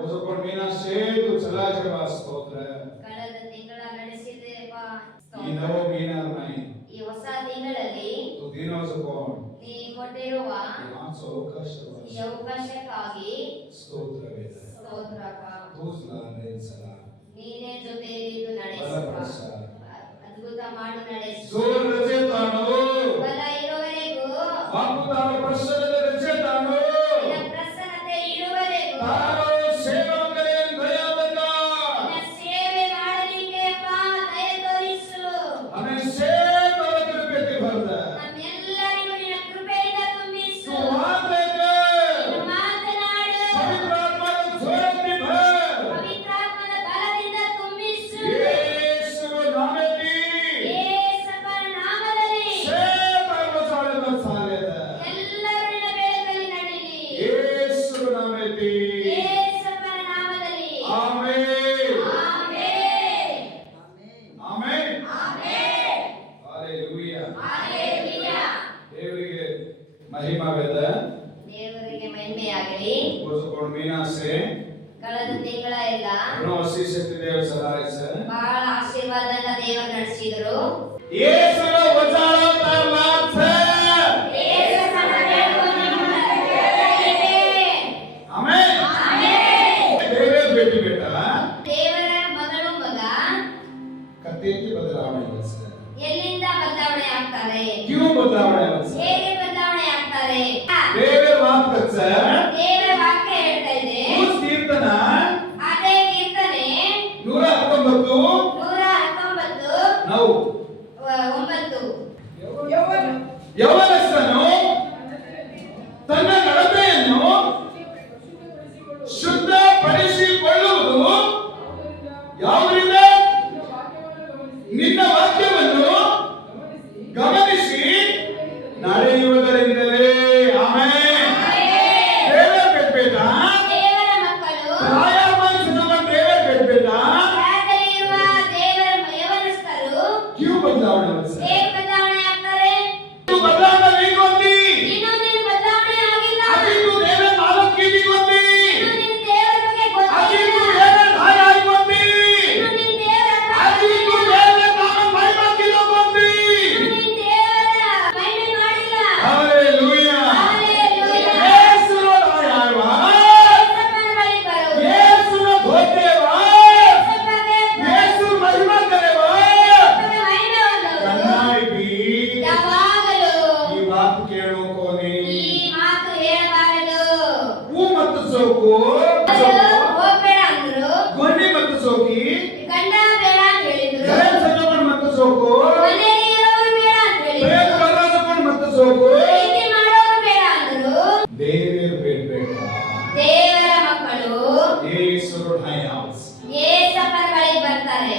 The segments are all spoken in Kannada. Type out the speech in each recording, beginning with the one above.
Usapan mina sedu चला जवा ಸ್ತೋತ್ರ. ಕಳೆದ ತಿಂಗಳ ನಡೆಸಿದೆಪ್ಪ. ಈ ನವ ಮೀನಾ ನೈ. ಈ ಹೊಸ ತಿಂಗಳಲ್ಲಿ तो दिनों से कौन ನೀ ಕೊಟ್ಟಿರುವ ಈ ಅವಕಾಶಕ್ಕಾಗಿ ಸ್ತೋತ್ರವೇದ. ಸ್ತೋತ್ರಪ್ಪ. ತೂಸ್ಲಾಂದೆ ಸಲಾ. ನೀನೇ ಜೊತೆಯಿದ್ದು ನಡೆಸಪ್ಪ. ಅದ್ಭುತ ಮಾಡು ನಡೆಸು. ಜೋರ್ ರಚೇತಾನು. ಬಲ ಇರುವವರೆಗೂ ಅದ್ಭುತ ಪ್ರಸನ್ನತೆ ರಚೇತಾನು. ನಿನ್ನ ಪ್ರಸನ್ನತೆ ಇರುವವರೆಗೂ ತಾನು ಸೇವಕರೇ ದಯಾವಂತ. ನಿನ್ನ ಸೇವೆ ಮಾಡಲಿಕ್ಕೆ ಅಪ್ಪ ದಯ ತೋರಿಸು. ಹಮೆं ಸೇವಕರ ಕೃಪೆ ಭರ್ದ. ನಮ್ಮೆಲ್ಲರಿಗೂ ನಿನ್ನ ಕೃಪೆಯಿಂದ ತುಂಬಿಸು. ನೀನು ಮಾತನಾಡು. ಪವಿತ್ರಾತ್ಮನ ಜ್ವರಕ್ಕೆ ಭರ್. ಪವಿತ್ರಾತ್ಮನ ಬಲದಿಂದ ತುಂಬಿಸು. ಯೇಸುವಿನ ನಾಮದಲ್ಲಿ ಯೇಸುವಿನ ನಾಮದಲ್ಲಿ ಸೇವಕರ ಸಾಲೆದ ಸಾಲೆದ. ಎಲ್ಲರೂ ನಿನ್ನ ಬೆಳಕಲ್ಲಿ ನಡೀಲಿ. ಯೇಸುವಿನ ನಾಮದಲ್ಲಿ ಯೇಸುವಿನ ನಾಮದಲ್ಲಿ amen. Amen. Amen. Amen. Hallelujah. Hallelujah. ದೇವರಿಗೆ ಮಹಿಮಾವೇದ. ದೇವರಿಗೆ ಮಹಿಮೆಯಾಗಲಿ. ಉಸಕೊಂಡು ಮೀನಾಸೆ ಕಳೆದ ತಿಂಗಳ ಎಲ್ಲ नो ಆಶೀರ್ವಾದ ದೇವ ಸದಾಯಸ. ಬಹಳ ಆಶೀರ್ವಾದನ ದೇವರು ನಡೆಸಿದರು. ಯೇಸುವಿನ ವಚನ ತರ್ಲಾಸ. ಯೇಸುವಿನ ಬೇಡ್ಕೊಂಡು ಆಮೆನ್. ಆಮೆನ್. ದೇವರ ಬೇಟಿ ಬೇಟ ದೇವರ ಮಗಳು ಮಗ ಕಥೆಗೆ ಬದಲಾವಣೆ ವಸ. ಎಲ್ಲಿಂದ ಬದಲಾವಣೆ ಆಗ್ತಾರೆ? ಕ್ಯೂ ಬದಲಾವಣೆ ವಸ. ಹೇಗೆ ಬದಲಾವಣೆ ಆಗ್ತಾರೆ? ದೇವರ ಮಾತು ಕಚ್ಚ ದೇವರ ವಾಕ್ಯ ಹೇಳ್ತಾ ಇದೆ. ಉಸ್ ಕೀರ್ತನ ಅದೇ ಕೀರ್ತನೆ 119 119 ನಾವು 9. ಯವನಸ್ಥನು ತನ್ನ ನಡತೆಯನ್ನು ಶುದ್ಧಪಡಿಸಿಕೊಳ್ಳುವುದು ಯಾವುದರಿಂದ? ನಿನ್ನ ವಾಕ್ಯವನ್ನು ಗಮನಿಸಿ ನಡೆಯುವುದರಿಂದಲೇ. ಆಮೆನ್. ದೇವರ ಬೆಟ್ಬೇಡ. ದೇವರ ಮಕ್ಕಳು ಪ್ರಾಯಮಾನಸಿಕವ ದೇವರ ಬೆಟ್ಬೇಡ. ಪ್ರಾಯದಲ್ಲಿರುವ ದೇವರ ಯೌವನಸ್ಥರು ಕ್ಯೂ ಬದಲಾವಣೆ ವಸ. ಹೇಗೆ ಬದಲಾವಣೆ ಆಗ್ತಾರೆ? ಕ್ಯೂ ಬದಲಾವಣೆ ವೇಗವಂತಿ. ಇನ್ನೂ ನೀನು ಬದಲಾವಣೆ ಆಗಿಲ್ಲ. ಅದಿತು ದೇವರ ನಾಲ್ಕೀಗಿ ವಂತಿ. ಇನ್ನೂ ನೀನು ದೇವರ ಬಗ್ಗೆ ಅದಿತು ಗೊತ್ತಿಲ್ಲ. ದೇವರ ಧಾರಾಯಿ ವಂತಿ. ಇನ್ನೂ ನೀನು ದೇವರ ಅದಿತು ದೇವರ ನಾಮ ಮಹಿಮಾಕಿಲ ವಂತಿ. ಇನ್ನೂ ನೀನು ದೇವರ ಮಹಿಮೆ ಮಾಡಿಲ್ಲ. ಹalleluya. ಹalleluya. ಯೇಸುನ ಧಾರಾಯವ. ಯೇಸುವಿನ ಬಳಿ ಬರು. ಯೇಸುನ ಧೋತೆವ. ಯೇಸು ಮಹಿಮಾ ಕರೆವ. ಯೇಸುವಿನ ಮಹಿಮೆಯನ್ನು ಕನ್ನಾಯಿಬಿ. ಯಾವಾಗಲೂ ಈ ಮಾತು ಕೇಳೋ ಕೋನಿ. ಈ ಮಾತು ಹೇಳಬಾರದು. ಹೂ ಮತ್ತು ಸೋಕು. ಹೋಗ್ಬೇಡ ಅಂದ್ರು. ಗೊಂಡಿ ಮತ್ತು ಸೋಕಿ. ಗಂಡ ಬೇಡ ಅಂತ ಹೇಳಿದ್ರು. ಗರಂ ಸಂಗಮನ ಮತ್ತು ಸೋಕು. ಮನೆಯಲ್ಲಿ ಇರೋರು ಬೇಡ ಅಂತ ಹೇಳಿದ್ರು. ಪ್ರೇಮ ಕರ್ನಾಟಕನ ಮತ್ತು ಸೋಕು. ಪ್ರೀತಿ ಮಾಡೋರು ಬೇಡ ಅಂದ್ರು. ದೇವರ ಬೇಡ್ಬೇಡ. ದೇವರ ಮಕ್ಕಳು ಯೇಸುರ ಢಾಯಾಸ್. ಯೇಸಪ್ಪನ ಬಳಿಗೆ ಬರ್ತಾರೆ.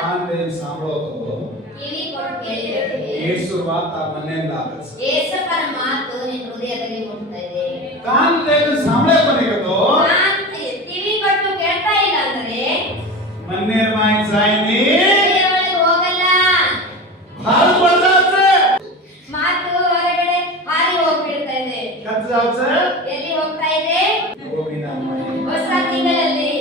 ಕಾಂದೆ ಸಾಂಬಳೋದು. ಕಿವಿ ಕೊಟ್ಟು ಕೇಳಿದ್ರೆ ಯೇಸು ಮಾತ ಮನೆಯಿಂದ ಆಗಸ. ಯೇಸಪ್ಪನ ಮಾತು ನಿನ್ನ ಹೃದಯದಲ್ಲಿ ಮುಟ್ತಾ ಇದೆ. ಕಾಂದೆ ಸಾಂಬಳೆ ಕೊನೆಗದು. ನಾನ್ ಕಿವಿ ಕೊಟ್ಟು ಕೇಳ್ತಾ ಇಲ್ಲ ಅಂದ್ರೆ ಮನ್ನೆ ಮಾಯಿ ಜಾಯಿನಿ. ಹೃದಯದೊಳಗೆ ಹೋಗಲ್ಲ. ಭಾಳ ಬಡದಾಸ. ಮಾತು ಹೊರಗಡೆ ಹಾರಿ ಹೋಗ್ಬಿಡ್ತಾ ಇದೆ. ಕಚ್ಚದಾಸ. ಎಲ್ಲಿ ಹೋಗ್ತಾ ಇದೆ? ಗೋವಿನ ಮೈ. ಹೊಸ ತಿಂಗಳಲ್ಲಿ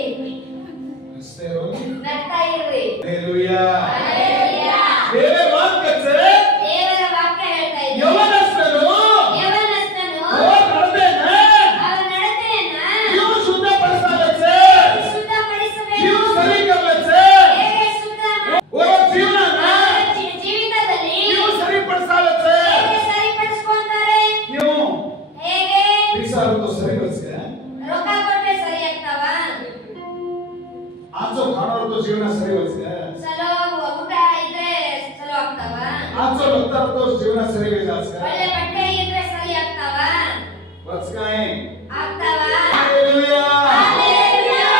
ಅಷ್ಟೇರು. ನಗ್ತಾ ಇರ್ರಿ. ಹalleluya. ಹಲ್ಲೆಲೂಯಾ. ದೇವರ ಮಾತು ಕಚ್ಚ. ದೇವರ ವಾಕ್ಯ ಹೇಳ್ತಾ ಇದೆ. ಯವನಸ್ಥನು ಯೌವನಸ್ಥನು ಅವರ ನಡತೆಯನ್ನ ಅವನ ನಡತೆಯನ್ನ ಇವು ಶುದ್ಧಪಡಿಸಲಚ್ಚ. ಶುದ್ಧಪಡಿಸಬೇಕು. ಇವು ಸರಿಕರ್ಲಚ್ಚ. ಹೇಗೆ ಶುದ್ಧ ಓ ಜೀವನನ ಜೀವಿತದಲ್ಲಿ ಇವು ಸರಿಪಡಿಸಲಚ್ಚ. ಹೇಗೆ ಸರಿಪಡಿಸ್ಕೊಂತಾರೆ? ನೀವು ಹೇಗೆ ಪಿಸಾರುದು ಸರಿಪಡಿಸ. ರೊಕ್ಕ ಕೊಟ್ರೆ ಸರಿ ಆಗ್ತಾವ? ಆಚೋ ಕಾಣೋದು ಜೀವನ ಸರಿಪಡಿಸ. ಚಲೋ ಊಟ ಇದ್ರೆ ಚಲೋ ಆಗ್ತಾವ? ಆಚೋ ಲತ್ತರದು ಜೀವನ ಸರಿಪಡಿಸ. ಒಳ್ಳೆ ಬಟ್ಟೆ ಇದ್ರೆ ಸರಿ ಆಗ್ತಾವ? ವಸ್ಕಾಯಿ. ಆಗ್ತಾವ? ಹalleluya. ಹಲ್ಲೆಲೂಯಾ.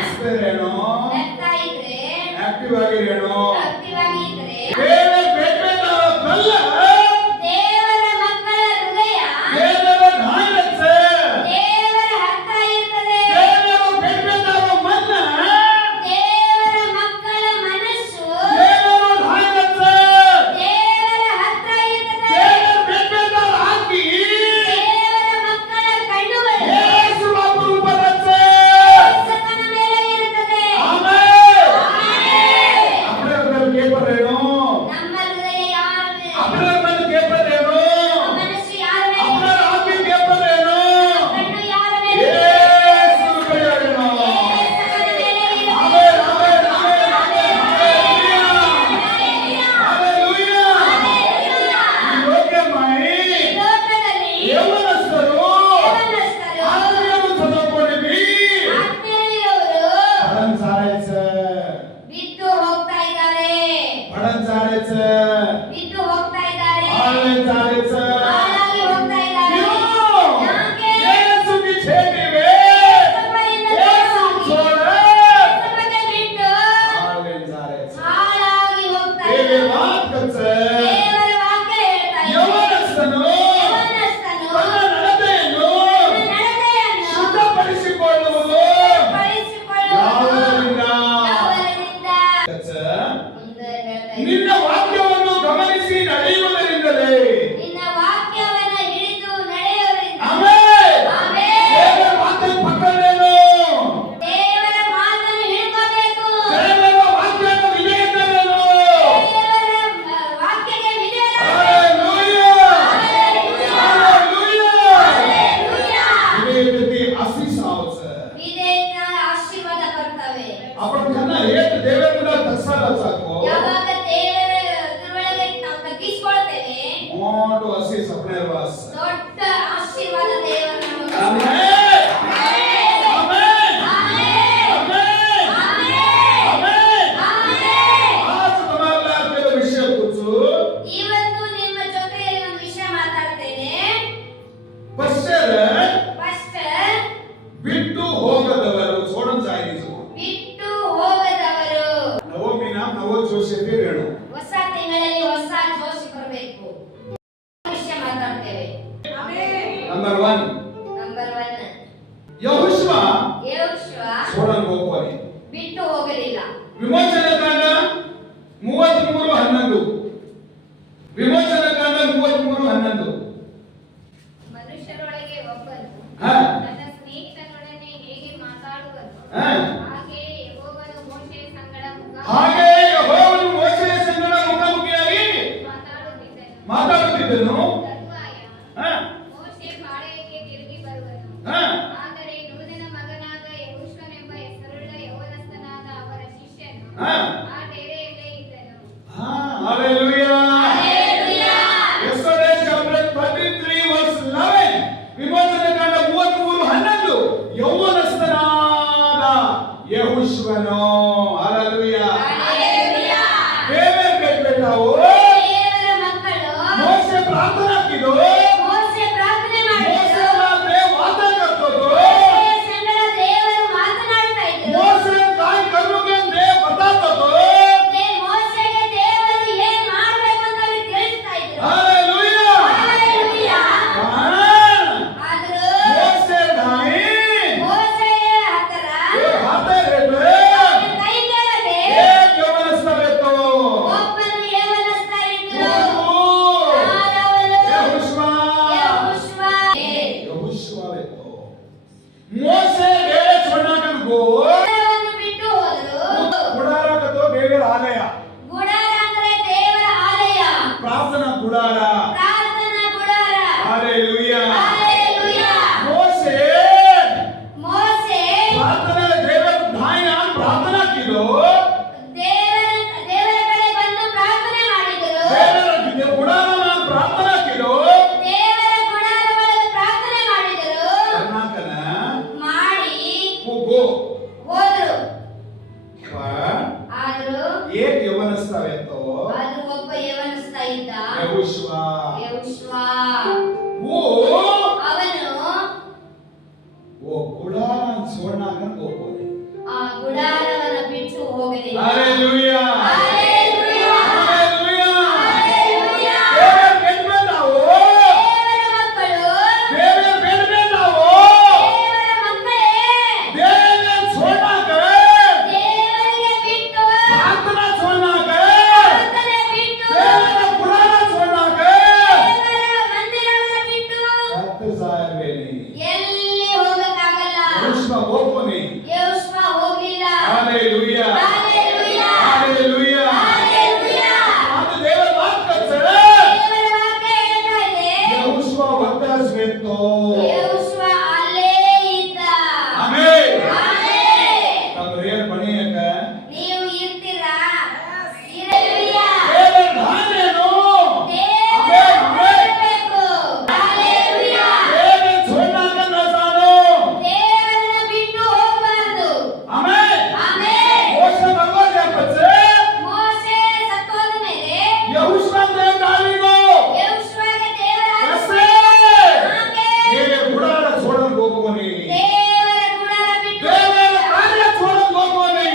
ಅಷ್ಟೇನೋ ನಗ್ತಾ ಇದ್ರೆ ಆಕ್ಟಿವ್ ಆಗಿರೇನೋ. ಭಕ್ತಿವಾಗಿ ಇದ್ರೆ ದೇವರ ಬೇಡ್ಬೇಡ ಬಲ್ಲ. ದೇವರ ಮಕ್ಕಳ ಹೃದಯ ದೇವರ ಧಾರಚ್ಚ. ದೇವರ ಹತ್ತ ಇರ್ತದೆ. ದೇವರ ಬೇಡ್ಬೇಡ ಮನ್ನ. ದೇವರ ಮಕ್ಕಳ ಮನಸ್ಸು ದೇವರ ಧಾರಚ್ಚ. ದೇವರ ಹತ್ರ ಇರ್ತದೆ. ದೇವರ ಬೇಡ್ಬೇಡ ಯೆಹೋಶುವ ಯೆಹೋಶುವ ಸೋಡನ್ ಹೋಗುವನೆ ಬಿಟ್ಟು ಹೋಗಲಿಲ್ಲ. ವಿಮೋಚನ ಕಾಂಡ 33:11. ವಿಮೋಚನ ಕಾಂಡ 33:11. ಮನುಷ್ಯರೊಳಗೆ ಒಬ್ಬನು ಹಾ. ತನ್ನ ಸ್ನೇಹಿತನೊಡನೆ ಹೇಗೆ ಮಾತಾಡುವನು ಹಾ. ಹಾಗೆಯೇ ಯೆಹೋವನು ಮೋಶೆಯ ಸಂಗಡ ಹಾಗೆ ಯೆಹೋವನು ಮೋಶೆಯ ಸಂಗಡ ಮುಖಾಮುಖಿಯಾಗಿ ಮಾತಾಡುತ್ತಿದ್ದನು. ತರುವಾಯ ಹಾ. ಮೋಶೆ ಪಾಳೆಯಕ್ಕೆ ತಿರುಗಿ ಬರುವನು. ಹಾ. ಆದರೆ ನೂನನ ಮಗನಾದ ಯೆಹೋಶುವನೆಂಬ ಹೆಸರುಳ್ಳ ಯೌವನಸ್ಥನಾದ ಅವರ ಶಿಷ್ಯನು ಹಾ. ಆ ಡೇರೆಯಲ್ಲೇ ಇದ್ದನು. Hallelujah. Hallelujah. Yesterday chapter 33 verse 11. ವಿಮೋಚನ ಕಾಂಡ 33:11. ಯೌವನಸ್ಥನಾದ ಯೆಹೋಶುವನು. Hallelujah. Hallelujah. ದೇವರ ಕೈಬಿಟ್ಟಾವು. ದೇವರ ಮಕ್ಕಳು ಮೋಶೆ ಪ್ರಾರ್ಥನಾ ಕಿದೋ. ಮೋಶೆ ಪ್ರಾರ್ಥನೆ ಮೋಶೆ ಮಾಡಿದರು. ಮಾತ್ರ ವಾದ ಕರ್ತದೋ. ಮೋಶೆಯ ಸಂಗಡ ದೇವರು ಮಾತನಾಡ್ತಾ ಇದ್ದರು. ಮೋಶೆ ಕಾಯಿ ಕರುಗೆ ದೇವ ಬತಾತದೋ. ಮೋಶೆಗೆ ದೇವರು ಏನ್ ಮಾಡಬೇಕು ಅಂತ ಅವ್ರಿಗೆ ತಿಳಿಸ್ತಾ ಇದ್ರು. Hallelujah. Hallelujah. ಆದರೂ ಮೋಶೆ ನಾಯಿ ಮೋಶೆಯ ಹತ್ತಿರ ಹಾತೆ ರೇಬೆ ಅವನ ಕೈ ಕೆಳಗೆ ಯೌವನಸ್ಥವೆತ್ತೋ. ಒಬ್ಬನು ಯೌವನಸ್ಥ ಇದ್ದನು. ಓ. ಯಾರವನು? ಯೆಹೋಶುವ. ಯೆಹೋಶುವ. ಯೆಹೋಶುವವೆತ್ತೋ. ಮೋಶೆ ಬೇರೆ ಚೊಣ್ಣಾಕನ್ ಗೋ. ಗುಡಾರವನ್ನು ಬಿಟ್ಟು ಹೋದರು. ಗುಡಾರಕದೋ ದೇವರ ಆಲಯ. ಗುಡಾರ ಅಂದ್ರೆ ದೇವರ ಆಲಯ, ಪ್ರಾರ್ಥನಾ ಗುಡಾರ. ಪ್ರಾರ್ಥನಾ ಗುಡಾರ. Hallelujah. Hallelujah. ಮೋಶೆ ಮೋಶೆ ಪ್ರಾರ್ಥನಾ ದೇವರ ಧಾಯ ಪ್ರಾರ್ಥನಾ ಕಿದೋ. ದೇವರ ಕಡೆ ಬಂದು ಪ್ರಾರ್ಥನೆ ಮಾಡಿದರು. ದೇವರ ಗುಡಾರನ ಪ್ರಾರ್ಥನಾ ಕಿದೋ. ದೇವರ ಗುಡಾರ ಒಳಗೆ ಪ್ರಾರ್ಥನೆ ಮಾಡಿದರು. ಕರ್ನಾಕನ ಮಾಡಿ ಹೋಗೋ. ಹೋದರು. ಆದರೂ ಏಕ್ ಯೌವನಸ್ಥವೆತ್ತೋ. ಅದು ಒಬ್ಬ ಯೌವನಸ್ಥ ಇದ್ದ, ಯೆಹೋಶುವ. ಯೆಹೋಶುವ. ಓ ಅವನು ಓ ಗುಡಾರ ಸೋಣಾಕನ್ ಹೋಗೋನೆ. ಆ ಗುಡಾರವನ್ನು ಬಿಟ್ಟು ಹೋಗಲಿಲ್ಲ. Hallelujah. Hallelujah. Hallelujah. Hallelujah. ದೇವರ ಬೇಡ್ಬೇಡಾವು. ದೇವರ ಮಕ್ಕಳು, ದೇವರ ಬೇಡ್ಬೇಡಾವು. ದೇವರ ಮಕ್ಕಳೇ, ದೇವರ ಸೋಣಾಕ ದೇವರಿಗೆ ಬಿಟ್ಟು ಪ್ರಾರ್ಥನಾ ಸೋಣಾಕ ಪ್ರಾರ್ಥನೆ ಬಿಟ್ಟು ದೇವರ ಗುಡಾರ ಸೋಣಾಕ ದೇವರ ಮಂದಿರವನ್ನು ಬಿಟ್ಟು ಹತ್ತು ಸಾಯಬೇಡಿ. ಎಲ್ಲಿ ಹೋಗಕ್ಕಾಗಲ್ಲ. ಯೆಹೋಶುವ ಹೋಗೋನೆ. ಯೆಹೋಶುವ ಹೋಗ್ಲಿಲ್ಲ. Hallelujah. Hallelujah. Hallelujah. Hallelujah. ಅದು ದೇವರ ವಾಕ್ಯ ಕರ್ತದೆ. ದೇವರ ವಾಕ್ಯ ಹೇಳ್ತಾ ಇದೆ, ಯೆಹೋಶುವ ಒತ್ತಾಸವೆತ್ತೋ. ಯೆಹೋಶುವ ಅಲ್ಲೇ ಇದ್ದ. ಆಮೆನ್. ಆಮೆನ್. ನಮ್ಮ ರೇರ್ ಬಣಿಯಕ ನೀವು ಇರ್ತೀರಾ? Hallelujah. ದೇವರ ಧಾನ್ಯನು. ದೇವರು ಇರಬೇಕು. Hallelujah. ದೇವರ ಸೋಣಾಕ ನಸಾನು. ದೇವರನ್ನ ಬಿಟ್ಟು ಹೋಗಬಾರದು. ಆಮೆನ್. ಆಮೆನ್. ಮೋಶೆ ಭಗವಾನ್ ಯಾಪಚ್ಚೆ ಮೋಶೆ ಸತ್ತೋದ ಮೇಲೆ ಯೆಹೋಶುವ ದೇವ ದಾವಿದೋ. ಯೆಹೋಶುವಗೆ ದೇವರ ಎಸ್ಸೆ. ಆಕೆ ದೇವರ ಗುಡಾರ ಸೋಡನ್ ಹೋಗೋನೆ. ದೇವರ ಗುಡಾರ ಬಿಟ್ಟು ದೇವರ ಕಾರ್ಯ ಸೋಡನ್ ಹೋಗೋನೆ.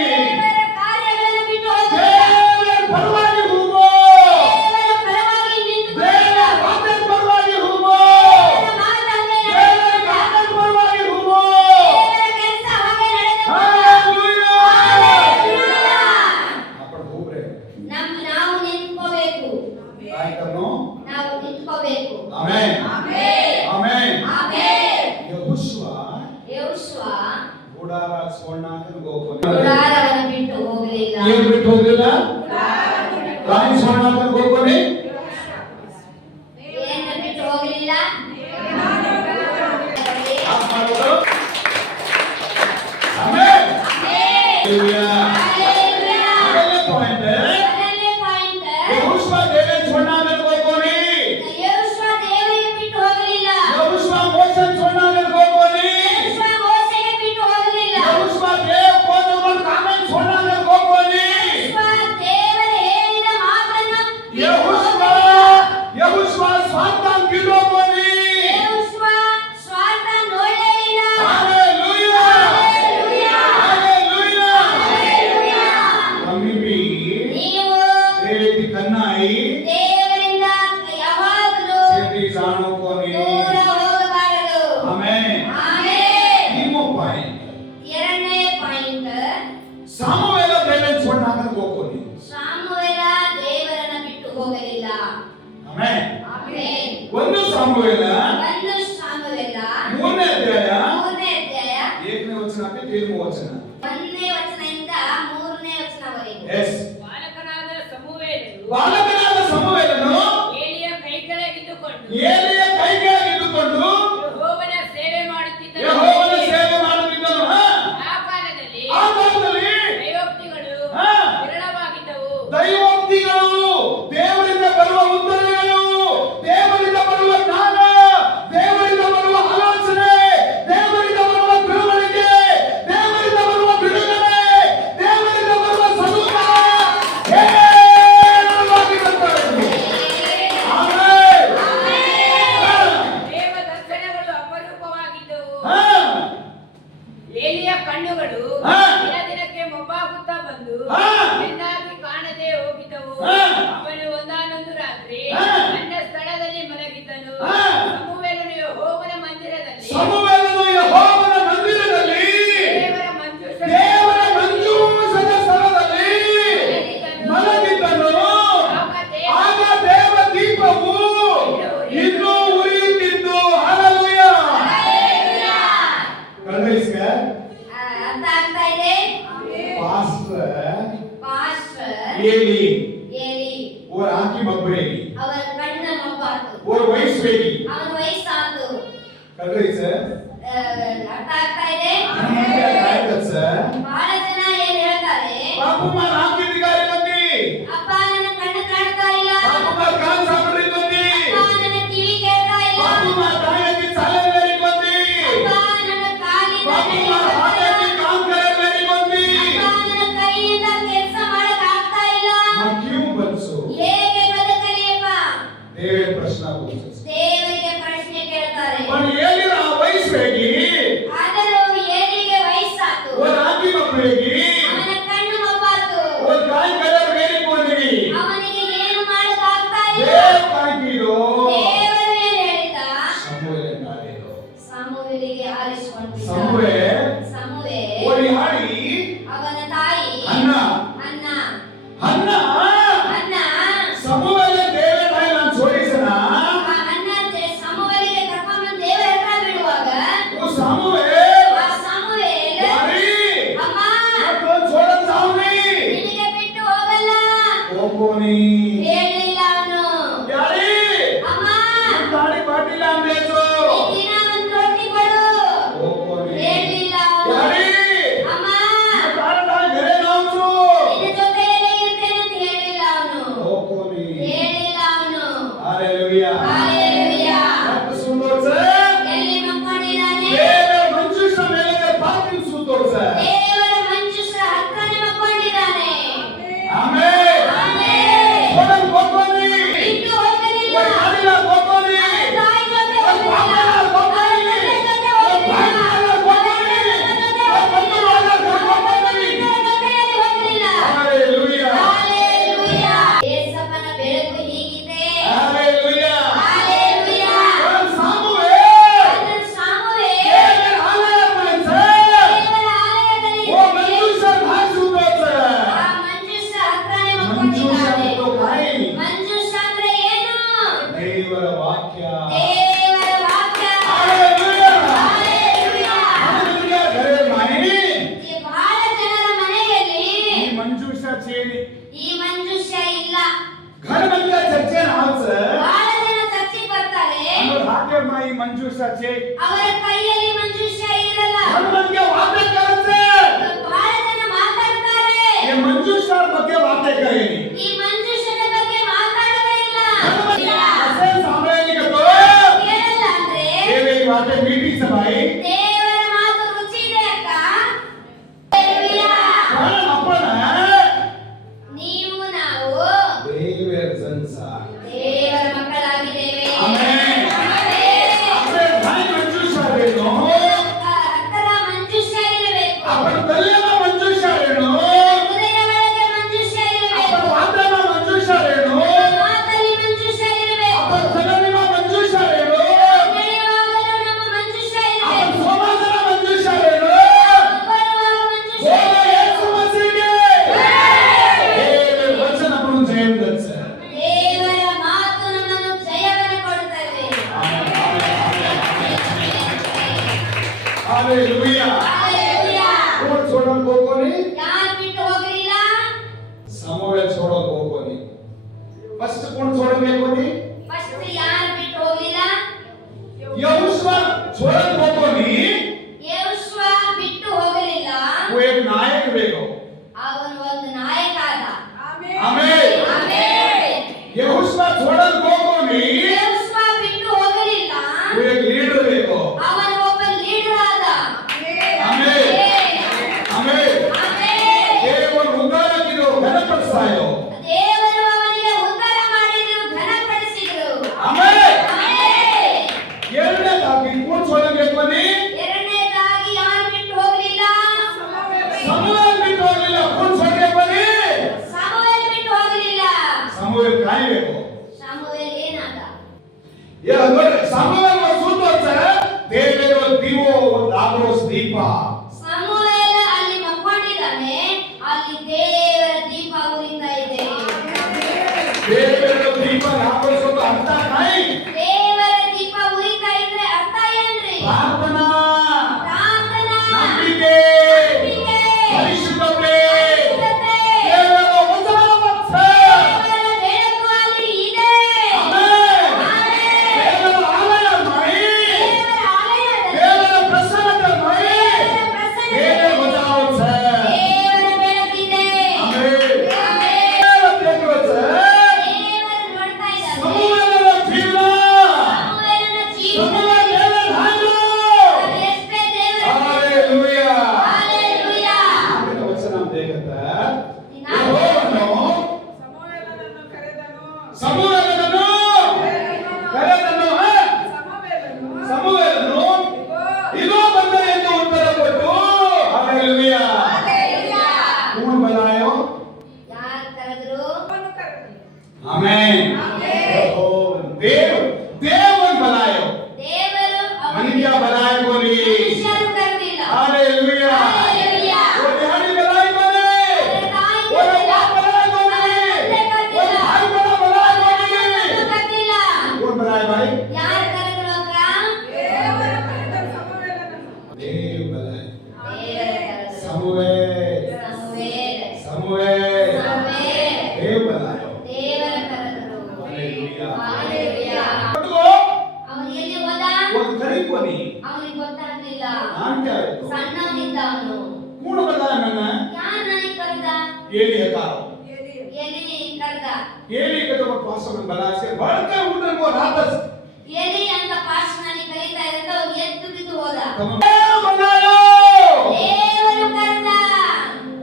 ದೇವರ ಕಾರ್ಯಗಳನ್ನು ಬಿಟ್ಟು ಹೋಗಲಿಲ್ಲ. ದೇವರ ಪರವಾಗಿ ಹೋಗೋ. ದೇವರ ಪರವಾಗಿ ನಿಂತು ದೇವರ ವಾಕ್ಯದ ಪರವಾಗಿ ಹೋಗೋ. ದೇವರ ಮಾತನ್ನೇ ದೇವರ ನಡೆಸಿದ. ಕಾರ್ಯದ ಪರವಾಗಿ ಹೋಗೋ. ದೇವರ ಕೆಲಸ ಹಾಗೆ ನಡೆದು Hallelujah. Hallelujah. आपण ಹೋಗ್ರೆ. ನಾವು ನಿಂತ್ಕೋಬೇಕು. ಆಯ್ತನು. ನಾವು ನಿಂತ್ಕೋಬೇಕು. ಆಮೆನ್. ಆಮೆನ್. ಆಮೆನ್. ಆಮೆನ್. ಯೆಹೋಶುವ ಯೆಹೋಶುವ ಗುಡಾರ ಸೋಣಾಕನ್ ಹೋಗೋನೆ. ಗುಡಾರವನ್ನು ಬಿಟ್ಟು ಹೋಗಲಿಲ್ಲ. ಏನ್ ಬಿಟ್ಟು ಹೋಗಲಿಲ್ಲ? ರಾಣಿ ಸೋಣಾಕನ್ ಹೋಗೋನೆ. ಏನು ಬಿಟ್ಟು ಹೋಗಲಿಲ್ಲ? ಆಪ್ ಮಾಡೋದು. ಆಮೆನ್. ಆಮೆನ್. Hallelujah. Hallelujah. ಮೊದಲನೇ ಪಾಯಿಂಟ್ ಮೊದಲನೇ ಪಾಯಿಂಟ್, ಯೆಹೋಶುವ ದೇವರ ಸೋಣಾಕನ್ ಹೋಗೋನೆ. ಯೆಹೋಶುವ ದೇವರಿಗೆ ಬಿಟ್ಟು ಹೋಗಲಿಲ್ಲ. ಯೆಹೋಶುವ ಮೋಶೆ ಸೋಣಾಕನ್ ಹೋಗೋನೆ. ಯೆಹೋಶುವ ಮೋಶೆಗೆ ಬಿಟ್ಟು ಹೋಗಲಿಲ್ಲ. ಯೆಹೋಶುವ ದೇವ ಕೋನವನ್ ಕಾಮೆನ್ ಸೋಣಾಕನ್ ಹೋಗೋನೆ. ಯೆಹೋಶುವ ದೇವರು ಹೇಳಿದ ಮಾತನ್ನು ಬಿಟ್ಟು ಯೆಹೋಶುವ ಹೋಗಲಿಲ್ಲ. ಯೆಹೋಶುವ ಸ್ವಂತ ಕಿಲೋಗೋನೆ. ಯೆಹೋಶುವ ಸ್ವಾರ್ಥ ನೋಡಲಿಲ್ಲ. Hallelujah. Hallelujah. Hallelujah. ವಚನ पे 13 ವಚನ. 1ನೇ ವಚನದಿಂದ 3ನೇ ವಚನವರೆಗೆ. ಎಸ್. ಬಾಲಕನಾದ ಸಮುವೇಲನು ಏಲಿಯ ಕೈ ಕೆಳಗಿದ್ದುಕೊಂಡು ಯೆಹೋವನ ಸೇವೆ ಮಾಡುತ್ತಿದ್ದನು. ಆ ಕಾಲದಲ್ಲಿ ದೈವೋಕ್ತಿಗಳು, ದೇವರಿಂದ ಬರುವ ಉತ್ತರಗಳು, ದೇವರಿಂದ ಬರುವ ಜ್ಞಾನ, ದೇವರಿಂದ ಬರುವ ಆಲೋಚನೆ, ದೇವರಿಂದ ಬರುವ ತಿಳುವಳಿಕೆ, ದೇವರಿಂದ ಬರುವ ಬಿಡುಗಡೆ, ದೇವರಿಂದ ಬರುವ ಸದುಪಾಯ ದೇವ ದರ್ಶನಗಳು ಅಪರೂಪವಾಗಿದ್ದವು. ಏಲಿಯ ಕಣ್ಣುಗಳು ದಿನಕ್ಕೆ ಮೊಬ್ಬಾಗುತ್ತಾ ಬಂದು ಚೆನ್ನಾಗಿ ಕಾಣದೆ ಹೋಗಿದ್ದವು. ಅವನು ಒಂದಾನೊಂದು ರಾತ್ರಿ ಅನ್ಯ ಸ್ಥಳದಲ್ಲಿ ಮಲಗಿದ್ದನು. ಸಮುವೇಲನು ಯೆಹೋವನ ಮಂದಿರದಲ್ಲಿ ದೇವರ ಮಂಜೂಷದ ಸ್ಥಳದಲ್ಲಿ ಮಲಗಿದ್ದನು. ಆಗ ದೇವ ದೀಪವು ಇನ್ನೂ ಉರಿಯುತ್ತಿದ್ದು. ಹಲ್ಲೆಲೂಯಾ. ಕಣ್ಣಿಸ್ಕ ಅರ್ಥ ಆಗ್ತಾ ಇದೆ? पास्टर एली और आंखी मब्बेगी ಅವರ ಕಣ್ಣ ಮೊಬ್ಬಾತು, और वयस बेगी ಅವನ ವಯಸ್ಸಾತು. ಕಣ್ಣಿಸ್ ಅರ್ಥ ಆಗ್ತಾ ಇದೆ? ಆಯ್ತು ಸರ್. ಬಹಳ ಜನ ಏನ್ ಹೇಳ್ತಾರೆ, बापू मार आंखी दिखाई बंदी, ಅಪ್ಪ ನನ್ನ ಕಣ್ಣು ಕಾಣ್ತಾ ಇಲ್ಲ, बापू मार कान सापड़ी बंदी, ಅಪ್ಪ ನನ್ನ ಕಿವಿ ಕೇಳ್ತಾ ಇಲ್ಲ, बापू मार दाएं की चाले मेरी बंदी, ಅಪ್ಪ ನನ್ನ ಕಾಲಿಂದ बापू मार हाथ की काम करे मेरी बंदी. ಅಪ್ಪ ನನ್ನ ಕೈಯಿಂದ ಕೆಲಸ ಮಾಡಕ್ ಆಗ್ತಾ ಇಲ್ಲ. मैं क्यों बंसो? ಹೇಗೆ ಬದುಕಲಿಯಪ್ಪ? देव प्रश्न पूछे. ದೇವರಿಗೆ ಪ್ರಶ್ನೆ ಕೇಳ್ತಾರೆ. पर एली रा वयस बेगी ಆದರೂ ಏಲಿಗೆ ವಯಸ್ಸಾತು, और आंखी मब्बेगी ಅವನ ಕಣ್ಣು ಮೊಬ್ಬಾತು. वो एक नायक ಬೇಕೋ ಅವನು ಒಂದು ನಾಯಕ ಆದ. ಆಮೆನ್. ಆಮೆನ್. ಯೆಹೋಶುವ छोड़ल ಹೋಗೋನಿ ಯೆಹೋಶುವ ಬಿಟ್ಟು ಹೋಗಲಿಲ್ಲ. वो एक लीडर ಬೇಕೋ ಅವನು ಒಬ್ಬ ಲೀಡರ್ ಆದ. ಆಮೆನ್. ಆಮೆನ್. ಆಮೆನ್. ದೇವರು ಉದ್ಧಾರಕಿರೋ ಘನಪಡಿಸಾಯೋ ದೇವರು ಅವನಿಗೆ ಉದ್ಧಾರ ಮಾಡಿದ್ರು, ಘನಪಡಿಸಿದ್ರು. ಆಮೆನ್. ಆಮೆನ್. ಎರಡನೇದಾಗಿ ಕೋನ್ छोड़ಬೇಕು ನೀ ಎರಡನೇದಾಗಿ ಯಾರು ಬಿಟ್ಟು ಹೋಗಲಿಲ್ಲ? ಸಮುವೇಲ್ ಬಿಟ್ಟು ಹೋಗಲಿಲ್ಲ. ಕೋನ್ छोड़ಬೇಕು ನೀ ಸಮುವೇಲ್ ಬಿಟ್ಟು ಹೋಗಲಿಲ್ಲ. ಸಮುವೇಲ್ ಕಾಯಬೇಕು. ಸಮುವೇಲ್ ಏನಾದ? ये अगर समूह में सुन होता है देवेरो दीवो लागोस दीपा ಸಮುವೇಲ ಅಲ್ಲಿ ಮಕ್ಕೊಂಡಿದ್ದಾನೆ, ಅಲ್ಲಿ ದೇವರ ದೀಪ ಉರಿತಾ ಇದೆ. देवेरो दीपा लागोस तो अर्थ नहीं ದೇವರ ದೀಪ ಉರಿತಾ ಇದ್ರೆ ಅರ್ಥ ಏನ್ರಿ? प्रार्थना ಪ್ರಾರ್ಥನಾ, ನಂಬಿಕೆ ನಂಬಿಕೆ, ಪರಿಶುದ್ಧತೆ ಪರಿಶುದ್ಧತೆ, ದೇವರ ವಚನ ಮತ್ತು ದೇವರ ಬೆಳಕು ಅಲ್ಲಿ ಇದೆ. ಆಮೆನ್. ಆಮೆನ್. ದೇವರ ಆಲಯ ಮಾಡಿ ದೇವರ ಆಲಯದಲ್ಲಿ ದೇವರ ಪ್ರಸನ್ನತೆ ಮಾಡಿ ದೇವರ ಪ್ರಸನ್ನತೆ, ದೇವರ ವಚನ ಮತ್ತು ದೇವರ ಬೆಳಕಿದೆ. ಆಮೆನ್. ಆಮೆನ್. ದೇವರ ತೆಗೆದು ದೇವರು ನೋಡ್ತಾ ಇದ್ದಾನೆ. ಸಮೂಹದ ಜೀವನ ಸಮುವೇಲನ ಜೀವನ ಸಮೂಹ ದೇವರ ಹಾಡು ಅದು ಎಷ್ಟೇ ದೇವರ हालेलुया ಹಾಲೆಲೂಯಾ. ಆಮೇಲೆ ವಚನ ದೇವತೆ ನಾವು ಯೆಹೋವನು ಸಮುವೇಲನನ್ನು ಕರೆದನು ಸಮುವೇಲನು ಇಗೋ ಬಂದ ಎಂದು ಉತ್ತರ ಕೊಟ್ಟು ಹಾಲೆಲುಯಾ ಹಾಲೆಲೂಯಾ. कौन बनायो ಯಾರು ಕರೆದ್ರು? आमेन देव देवन बनायो ದೇವರು मनुष्य बनाए कोनी ಮನುಷ್ಯರು ಕರೆದಿಲ್ಲ. Hallelujah hallelujah. वो ध्यानी बनाए कोनी वो बाप बनाए कोनी वो भाई बड़ा बनाए कोनी ಕರೆದಿಲ್ಲ. कौन बनाए भाई ಯಾರು ಕರೆದ್ರು ಅಕ್ಕ? देव बनाए ದೇವರು ಕರೆದ್ರು. समूएल ಸಮುವೇಲ, समूएल ಸಮುವೇಲ, देव बनायो ದೇವರ ಕರೆದ್ರು. Hallelujah hallelujah. तो ಅವನು ಎಲ್ಲಿ ಹೋದ? वो करी कोनी ಅವನಿಗೆ ಗೊತ್ತಾಗ್ಲಿಲ್ಲ. नाम क्या है तो ಸಣ್ಣವನಿದ್ದ ಅವನು. कौन बताया मैंने ಯಾರು ನನಗೆ ಕರೆದ? एली हकारो ಎಲ್ಲಿ ಕರೆದ? एली के तो पास में बना से बढ़ते उठन को रातस ಎಲ್ಲಿ ಅಂತ ಪಾಸ್ಟರ್ನಲ್ಲಿ ಕರೀತಾ ಇದ್ದ, ಅವನು ಎದ್ದು ಬಿದ್ದು ಹೋದ. देव बनायो ದೇವರು ಕರೆದ.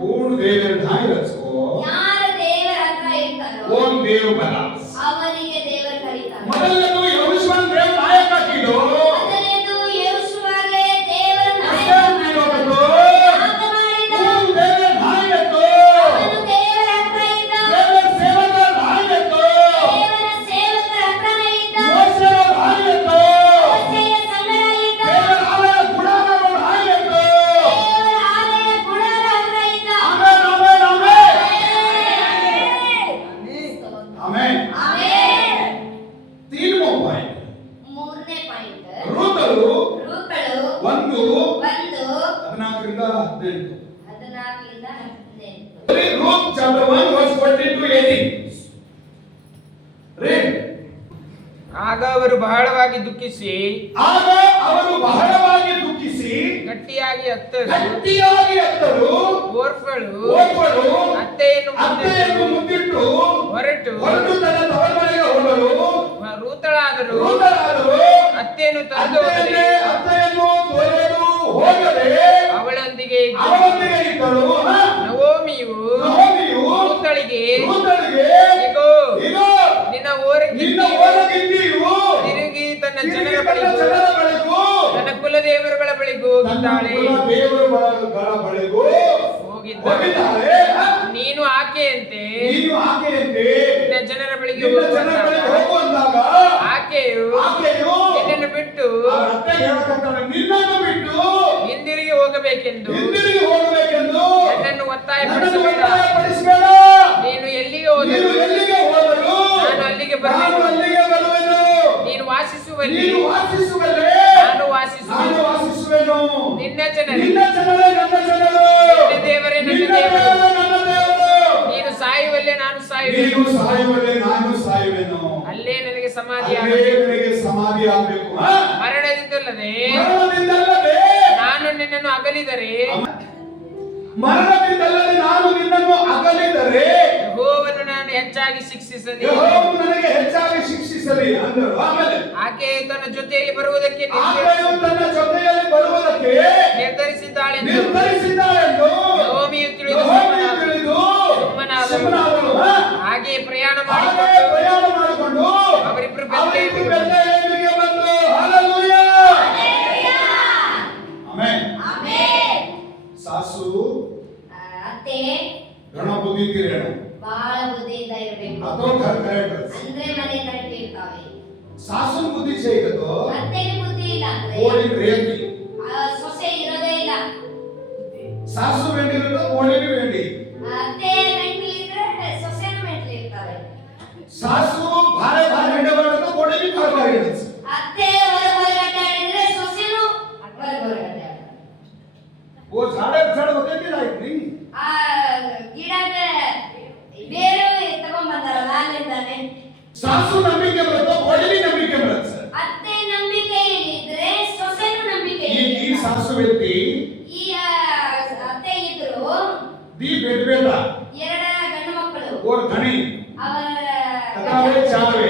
कौन देव ढाई रचको ಯಾರು ದೇವರ ಹತ್ರ ಇರ್ತಾರೋ कौन देव बना ಅವನಿಗೆ ದೇವರು ಕರೀತಾನೆ. ಮೊದಲನೇ ಯೆಹೋಶುವನ ದೇವ ನಾಯಕ ಕಿದೋ ಮೊದಲನೇದು ಯೆಹೋಶುವಗೆ ದೇವರ ನಾಯಕ ಅಷ್ಟೇನು ಮಾಡಿದ. कौन देव ನಾಯಕೋ ಅವನು ದೇವರ ಹತ್ರ ಇದ್ದ. ದೇವ ಸೇವಕ ನಾಯಕೋ ದೇವರ ಸೇವಕರ ಹತ್ರನೇ ಇದ್ದ. ಮೋಸೆ ನಾಯಕೋ ಮೋಶೆಯ ಸಂಗಡ ಇದ್ದ. ದೇವರ ಆಲಯ ಗುಡಾರ ನಾಯಕೋ ದೇವರ ಆಲಯ ಗುಡಾರ ಹತ್ರ ಇದ್ದ. Amen amen amen amen amen. ತೀನ್ಮೋ ಪಾಯಿಂಟ್ ಮೂರನೇ ಪಾಯಿಂಟ್, ರೂತರು ರೂತಳು 1 14 14 14 15. Read Ruth chapter 1 verse 14 to 18. Read. ಆಗ ಅವರು ಬಹಳವಾಗಿ ದುಃಖಿಸಿ ಆಗ ಅವರು ಬಹಳವಾಗಿ ದುಃಖಿಸಿ ಗಟ್ಟಿಯಾಗಿ ಅತ್ತರು. ಗಟ್ಟಿಯಾಗಿ ಅತ್ತರು ಓರ್ಫಳು ಅತ್ತೆಯನ್ನು ಮುದ್ದಿಟ್ಟು ಹೊರಟು ತನ್ನ ತವರ ಮನೆಗೆ ಹೋದಳು. ರೂತಳಾದರು. ಅತ್ತೆಯನ್ನು ತಂದು ಅತ್ತೆಯನ್ನು ತೊರೆದು ಹೋಗದೆ ಅವಳೊಂದಿಗೆ ಇದ್ದಳು. ನವೋಮಿಯು ನವೋಮಿಯು ರೂತಳಿಗೆ ರೂತಳಿಗೆ ಇಗೋ ಇಗೋ ನಿನ್ನ ನಿನ್ನ ಓರಗಿದ್ದಿ ಓರಗಿದ್ದಿಯು ತಿರುಗಿ ತನ್ನ ತಿರುಗಿ ಜನರ ತನ್ನ ಬಳಿಗೂ ಜನರ ಬಳಿಗೂ ತನ್ನ ಕುಲದೇವರುಗಳ ಬಳಿಗೂ ಹೋಗಿದ್ದಾಳೆ. ದೇವರುಗಳ ಬಳಿಗೂ ಹೋಗಿದ್ದಾಳೆ. ನೀನು ಆಕೆಯಂತೆ ನೀನು ಆಕೆಯಂತೆ ನಿನ್ನ ಜನರ ಬಳಿಗೆ ನಿನ್ನ ಜನರ ಬಳಿಗೆ ಹೋಗು ಅಂದಾಗ ಆಕೆಯು ನಿನ್ನನ್ನು ಬಿಟ್ಟು ಅವರ ಅತ್ತೆಗೆ ಹೇಳಕತ್ತಾಳೆ, ನಿನ್ನನ್ನು ಬಿಟ್ಟು ಹಿಂದಿರುಗಿ ಹೋಗಬೇಕೆಂದು ಹಿಂದಿರುಗಿ ಹೋಗಬೇಕೆಂದು ನನ್ನನ್ನು ನನ್ನನ್ನು ಒತ್ತಾಯಪಡಿಸಬೇಡ. ಒತ್ತಾಯಪಡಿಸಬೇಡ. ನೀನು ಎಲ್ಲಿಗೆ ನೀನು ಹೋದರೂ ಎಲ್ಲಿಗೆ ಹೋದರೂ ನಾನು ಅಲ್ಲಿಗೆ ನಾನು ಬರುವೆನು. ಅಲ್ಲಿಗೆ ಬರುವೆನು. ನೀನು ವಾಸಿಸುವಲ್ಲಿ ನೀನು ವಾಸಿಸುವಲ್ಲೇ ನಾನು ನಾನು ವಾಸಿಸುವೆನು. ವಾಸಿಸುವೆನು. ನಿನ್ನ ಜನರೇ ನಿನ್ನ ಜನರೇ ನನ್ನ ಜನರು, ನಿನ್ನ ದೇವರೇ ನನ್ನ ನಿನ್ನ ದೇವರು. ದೇವರೇ ನನ್ನ ದೇವರು. ನೀನು ಸಾಯುವಲ್ಲೇ ನಾನು ಸಾಯುವೆನು. ನೀನು ಸಾಯುವಲ್ಲೇ ನಾನು ಸಾಯುವೆನು. ಅಲ್ಲೇ ನನಗೆ ಸಮಾಧಿ ಅಲ್ಲೇ ಆಗಬೇಕು. ನನಗೆ ಸಮಾಧಿ ಆಗಬೇಕು. ಮರಣದಿಂದಲ್ಲದೆ ಮರಣದಿಂದಲ್ಲದೆ ನಾನು ನಿನ್ನನ್ನು ಅಗಲಿದರೆ ಮರಣದಿಂದಲ್ಲದೆ ನಾನು ನಿನ್ನನ್ನು ಅಗಲಿದರೆ ಯೆಹೋವನು ನಾನು ಹೆಚ್ಚಾಗಿ ಶಿಕ್ಷಿಸಲಿ. ಯೆಹೋವನು ನನಗೆ ಹೆಚ್ಚಾಗಿ ಶಿಕ್ಷಿಸಲಿ ಅಂದರು. ಆಮೇಲೆ ಆಕೆಯು ತನ್ನ ಜೊತೆಯಲ್ಲಿ ಬರುವುದಕ್ಕೆ ಆಕೆಯು ತನ್ನ ಜೊತೆಯಲ್ಲಿ ಬರುವುದಕ್ಕೆ ನಿರ್ಧರಿಸಿದ್ದಾಳೆಂದು ನಿರ್ಧರಿಸಿದ್ದಾಳೆಂದು ನಹೋಮಿಯು ತಿಳಿದು ಸುಮ್ಮನಾದಳು. ಹಾಗೆಯೇ ಪ್ರಯಾಣ ಮಾಡಿಕೊಂಡು ಅವರಿಬ್ಬರು ಅವರಿಬ್ಬರು ಬೆತ್ಲೆಹೇಮಿಗೆ ಬಂದರು. ಹಲ್ಲೆಲೂಯಾ. ಆಮೆನ್. ಆಮೆನ್. ಸಾಸು ಅತ್ತೆ ಗಣ ಬುದ್ಧಿ ತೀರೇಣ ಬಹಳ ಬುದ್ಧಿಯಿಂದ ಇರಬೇಕು. ಅದೋ ಕರೆಕ್ಟ್ ಅಂದ್ರೆ ಮನೆ ಕರೆಕ್ಟ್ ಇರ್ತಾವೆ. ಸಾಸುನ್ ಬುದ್ಧಿ చేయగతో ಅತ್ತೆಗೆ ಬುದ್ಧಿ ಇಲ್ಲ ಅಂದ್ರೆ ಕೋಳಿ ರೇಗಿ ಸೊಸೆ ಇರೋದೇ ಇಲ್ಲ. ಸಾಸು ವೆಂಡಿರಲು ಕೋಳಿಗೆ ವೆಂಡಿ ಅತ್ತೆ ಮೆಂಟಲ್ ಇದ್ರೆ ಸೊಸೆನೂ ಮೆಂಟಲ್ ಇರ್ತಾರೆ. ಸಾಸು ಭಾರೆ ಭಾರೆ ಹೆಂಡೆ ಮಾಡೋದು ಕೋಳಿಗೆ ಭಾರೆ ಭಾರೆ ಹೆಂಡೆ. ಅತ್ತೆ ಹೊರಗಡೆ ಆಡಿದ್ರೆ ಸೊಸೆನೂ ಹೊರಗಡೆ ಆಡ್ತಾರೆ. वो झाड़े झाड़ होते भी नहीं ಆ ಗಿಡದ ಬೇರು ತಗೊಂಡ್ ಬಂದಾರಲ್ಲ ಅಲ್ಲಿಂದಾನೆ. ಸಾಸು ನಂಬಿಕೆ ಬರುತ್ತೆ ಕೋಳಿಗೆ ನಂಬಿಕೆ ಬರುತ್ತೆ. ಅತ್ತೆ ನಂಬಿಕೆ ಇದ್ರೆ ಸೊಸೆನೂ ನಂಬಿಕೆ ಈ ಸಾಸು ವ್ಯಕ್ತಿ ಈ ಅತ್ತೆ ಇದ್ರು दी बेट बेटा ಎರಡ ಗಂಡು ಮಕ್ಕಳು और धनी ಅವರ तकावे चावे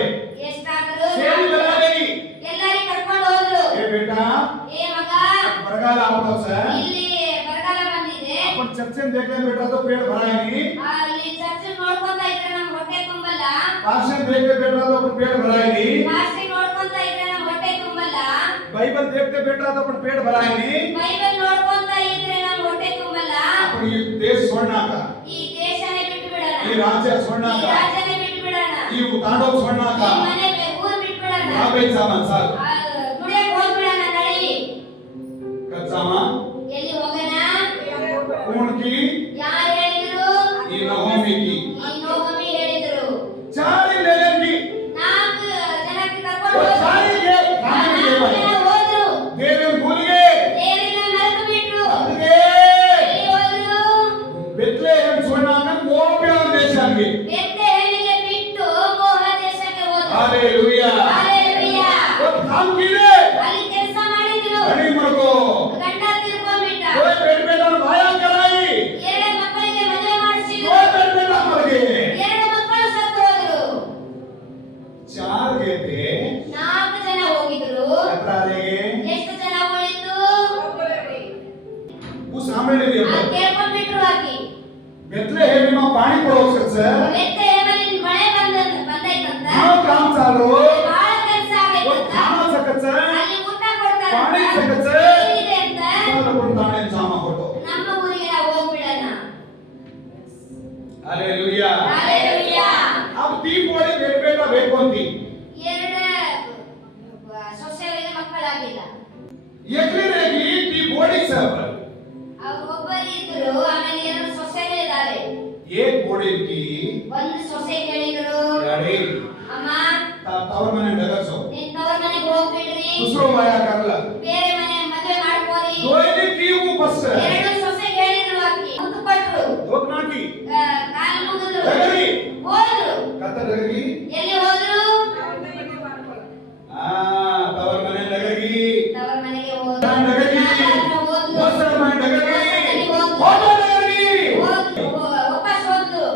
ಎಷ್ಟಾದರೂ सेल बना देगी ಎಲ್ಲರಿಗೂ ಕರ್ಕೊಂಡು ಹೋದ್ರು. ए बेटा ಏ ಮಗ बरगाल आवतो सर ಇಲ್ಲಿ ಬರಗಾಲ ಬಂದಿದೆ. अपन चर्चे में देखे बेटा तो पेट भरा है नहीं ಅಲ್ಲಿ ಚರ್ಚ್ ನೋಡ್ಕೊಂತ ಇದ್ರೆ ನಮ್ಮ ಹೊಟ್ಟೆ ತುಂಬಲ್ಲ. भाषण देखते बेटा तो अपन पेट भरा है नहीं ಭಾಷೆ ನೋಡ್ಕೊಂತ ಇದ್ರೆ ನಮ್ಮ ಹೊಟ್ಟೆ ತುಂಬಲ್ಲ. बाइबल देखते बेटा तो अपन पेट भरा है नहीं ಬೈಬಲ್ ನೋಡ್ಕೊಂತ ಇದ್ರೆ ನಮ್ಮ ಹೊಟ್ಟೆ ತುಂಬಲ್ಲ. अपन ये देश छोड़ना का ಈ ದೇಶನೇ ಬಿಟ್ಟು ಬಿಡೋಣ. ये राज्य छोड़ना ಈ का ರಾಜ್ಯನೇ ಬಿಟ್ಟು ಬಿಡೋಣ. ये तांडव छोड़ना ಈ का ಮನೆ ಊರು ಬಿಟ್ಟು ಬಿಡೋಣ. भाई सामान साल ದುಡಿಯಕ್ಕೆ ಹೋಗ್ಬಿಡೋಣ ನಡಿ. कच्चा मां ಎಲ್ಲಿ ಹೋಗೋಣ? कौन की ಯಾರು ಹೇಳಿದ್ರು? ये नहोमी की ಈ ನಹೋಮಿ ಹೇಳಿದ್ರು. चार लेलन की 4 ಜನಕ್ಕೆ ಕರ್ಕೊಂಡು वो ಹೋದ್ರು. सारी के खाने के 4 ಜನ ಹೋದ್ರು. देवन भूल गए ದೇವರನ್ನ ಮರೆತು ಬಿಟ್ರು. ಅದಕ್ಕೆ ಎಲ್ಲಿ ಹೋದ್ರು? ಬೆತ್ಲೆಹೇಮ್ छोड़ना में मोआबिया देशांगे ಬೆತ್ಲೆಹೇಮಿಗೆ ಬಿಟ್ಟು ಮೋಹ ದೇಶಕ್ಕೆ ಹೋದ್ರು. Hallelujah hallelujah. वो काम कीले ಅಲ್ಲಿ ಕೆಲಸ ಮಾಡಿದ್ರು. धनी मरको ಗಂಡ ತಿರ್ಕೊಂಡ್ಬಿಟ್ಟ. कोई पेट बेटा भाया कराई ಎರಡು ಮಕ್ಕಳಿಗೆ ಮದುವೆ ಮಾಡಿಸಿದ್ರು. कोई पेट बेटा मर गए ಎರಡು ಮಕ್ಕಳು ಸತ್ತು ಹೋದ್ರು. चार गए थे 4 ಜನ ಹೋಗಿದ್ರು. कितना रहे ಎಷ್ಟು ಜನ ಉಳಿತು? वो सामने ले ಆ ಕೇಳ್ಕೊಂಡ್ಬಿಟ್ರು ಆಕಿ. बेत्लेहेम में पानी पड़ो सर ಬೆತ್ಲೆಹೇಮಲ್ಲಿ ಮಳೆ ಬಂದೈತಂತ. हाँ काम चालू ಬಹಳ ಕೆಲಸ वो ಆಗೈತಂತ. खाना सकत सर ಅಲ್ಲಿ ಊಟ ಕೊಡ್ತಾರಂತ. ಪಾಣಿ ಸಿಗತ್ತೆ. ನೀರ್ ಇದೆ ಅಂತ. अपन ताने जामा फोटो ನಮ್ಮ ಊರಿಗೆ ನಾವು ಹೋಗ್ಬಿಡೋಣ. Hallelujah hallelujah. अब तीन बोले बेट बेटा बेकोंती ಎರಡು ಸೊಸೆಯರಿಗೆ ಮಕ್ಕಳಾಗಿಲ್ಲ. एकली रहेगी ती बोडी सब ಅವ್ರು ಒಬ್ಬರಿದ್ರು. ಆಮೇಲೆ 2 ಸೊಸೆಗಳಿದ್ದಾರೆ. एक बोडी की ಒಂದು ಸೊಸೆ ಹೇಳಿದ್ರು, यारी ಅಮ್ಮ तावर मने डगसो ನಿನ್ ತವರ ಮನೆಗೆ ಹೋಗ್ಬಿಡ್ರಿ. दूसरो वाया करला ಬೇರೆ ಮನೆ ಮದುವೆ ಮಾಡ್ಕೋರಿ. दोयनी की वो बस 2 ಸೊಸೆ ಹೇಳಿದ್ರು ಆಕಿ. ಮುತ್ತು ಕೊಟ್ರು. दोतना की ಕಾಲು ಮುಗಿದ್ರು. डगरी ಹೋದ್ರು. कत डगरी ಎಲ್ಲಿ ಹೋದ್ರು? हां तावर मने डगरी ತವರ ಮನೆಗೆ ಹೋದ್ರು. तान डगरी ಹೋದ್ರು. वसर मने डगरी फोटो डगरी ವಾಪಸ್ ಹೋದ್ರು.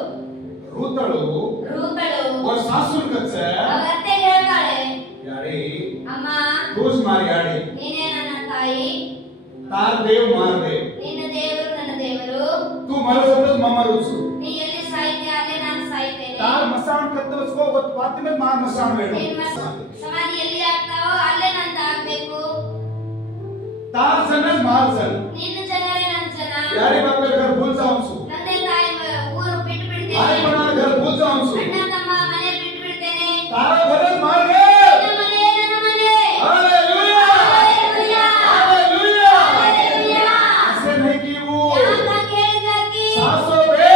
रूतಳು ರೂಪಳು और सासुर कच्छ ಅವ್ರ ಅತ್ತೆ ಹೇಳ್ತಾಳೆ, यारी ಅಮ್ಮ तूस मार यारी ನೀನೇ ನನ್ನ ತಾಯಿ, तार देव मार दे ನಿನ್ನ ದೇವರು ನನ್ನ ದೇವರು. तू मर सकत मम्मा रुसु ನೀ ಎಲ್ಲಿ ಸಾಯ್ತೀಯ ಅಲ್ಲೇ ನಾನು ಸಾಯ್ತೇನೆ. तार मसान कत्त उसको बात में मार मसान वेणु ನಿನ್ನ ಸಮಾಧಿ ಎಲ್ಲಿ ಆಗ್ತಾವೋ ಅಲ್ಲೇ ನಂದು ಆಗ್ಬೇಕು. तार सन मार सन ನಿನ್ನ ಜನರೇ ನನ್ನ ಜನ. यारी बाप के घर भूल जाऊंसु ತಂದೆ ತಾಯಿ ಊರು ಬಿಟ್ಟು आई ಬಿಡ್ತೇನೆ. बना घर भूल जाऊंसु ಅಣ್ಣ ತಮ್ಮ ಮನೆ ಬಿಟ್ಟು ಬಿಡ್ತೇನೆ. तारा घर मार दे ನಿನ್ನ ಮನೆ ನನ್ನ ಮನೆ. Hallelujah hallelujah. Hallelujah hallelujah. ऐसे नहीं की वो ಯಾಕಾಗಿ ಹೇಳಿದಾಕಿ? सासो बे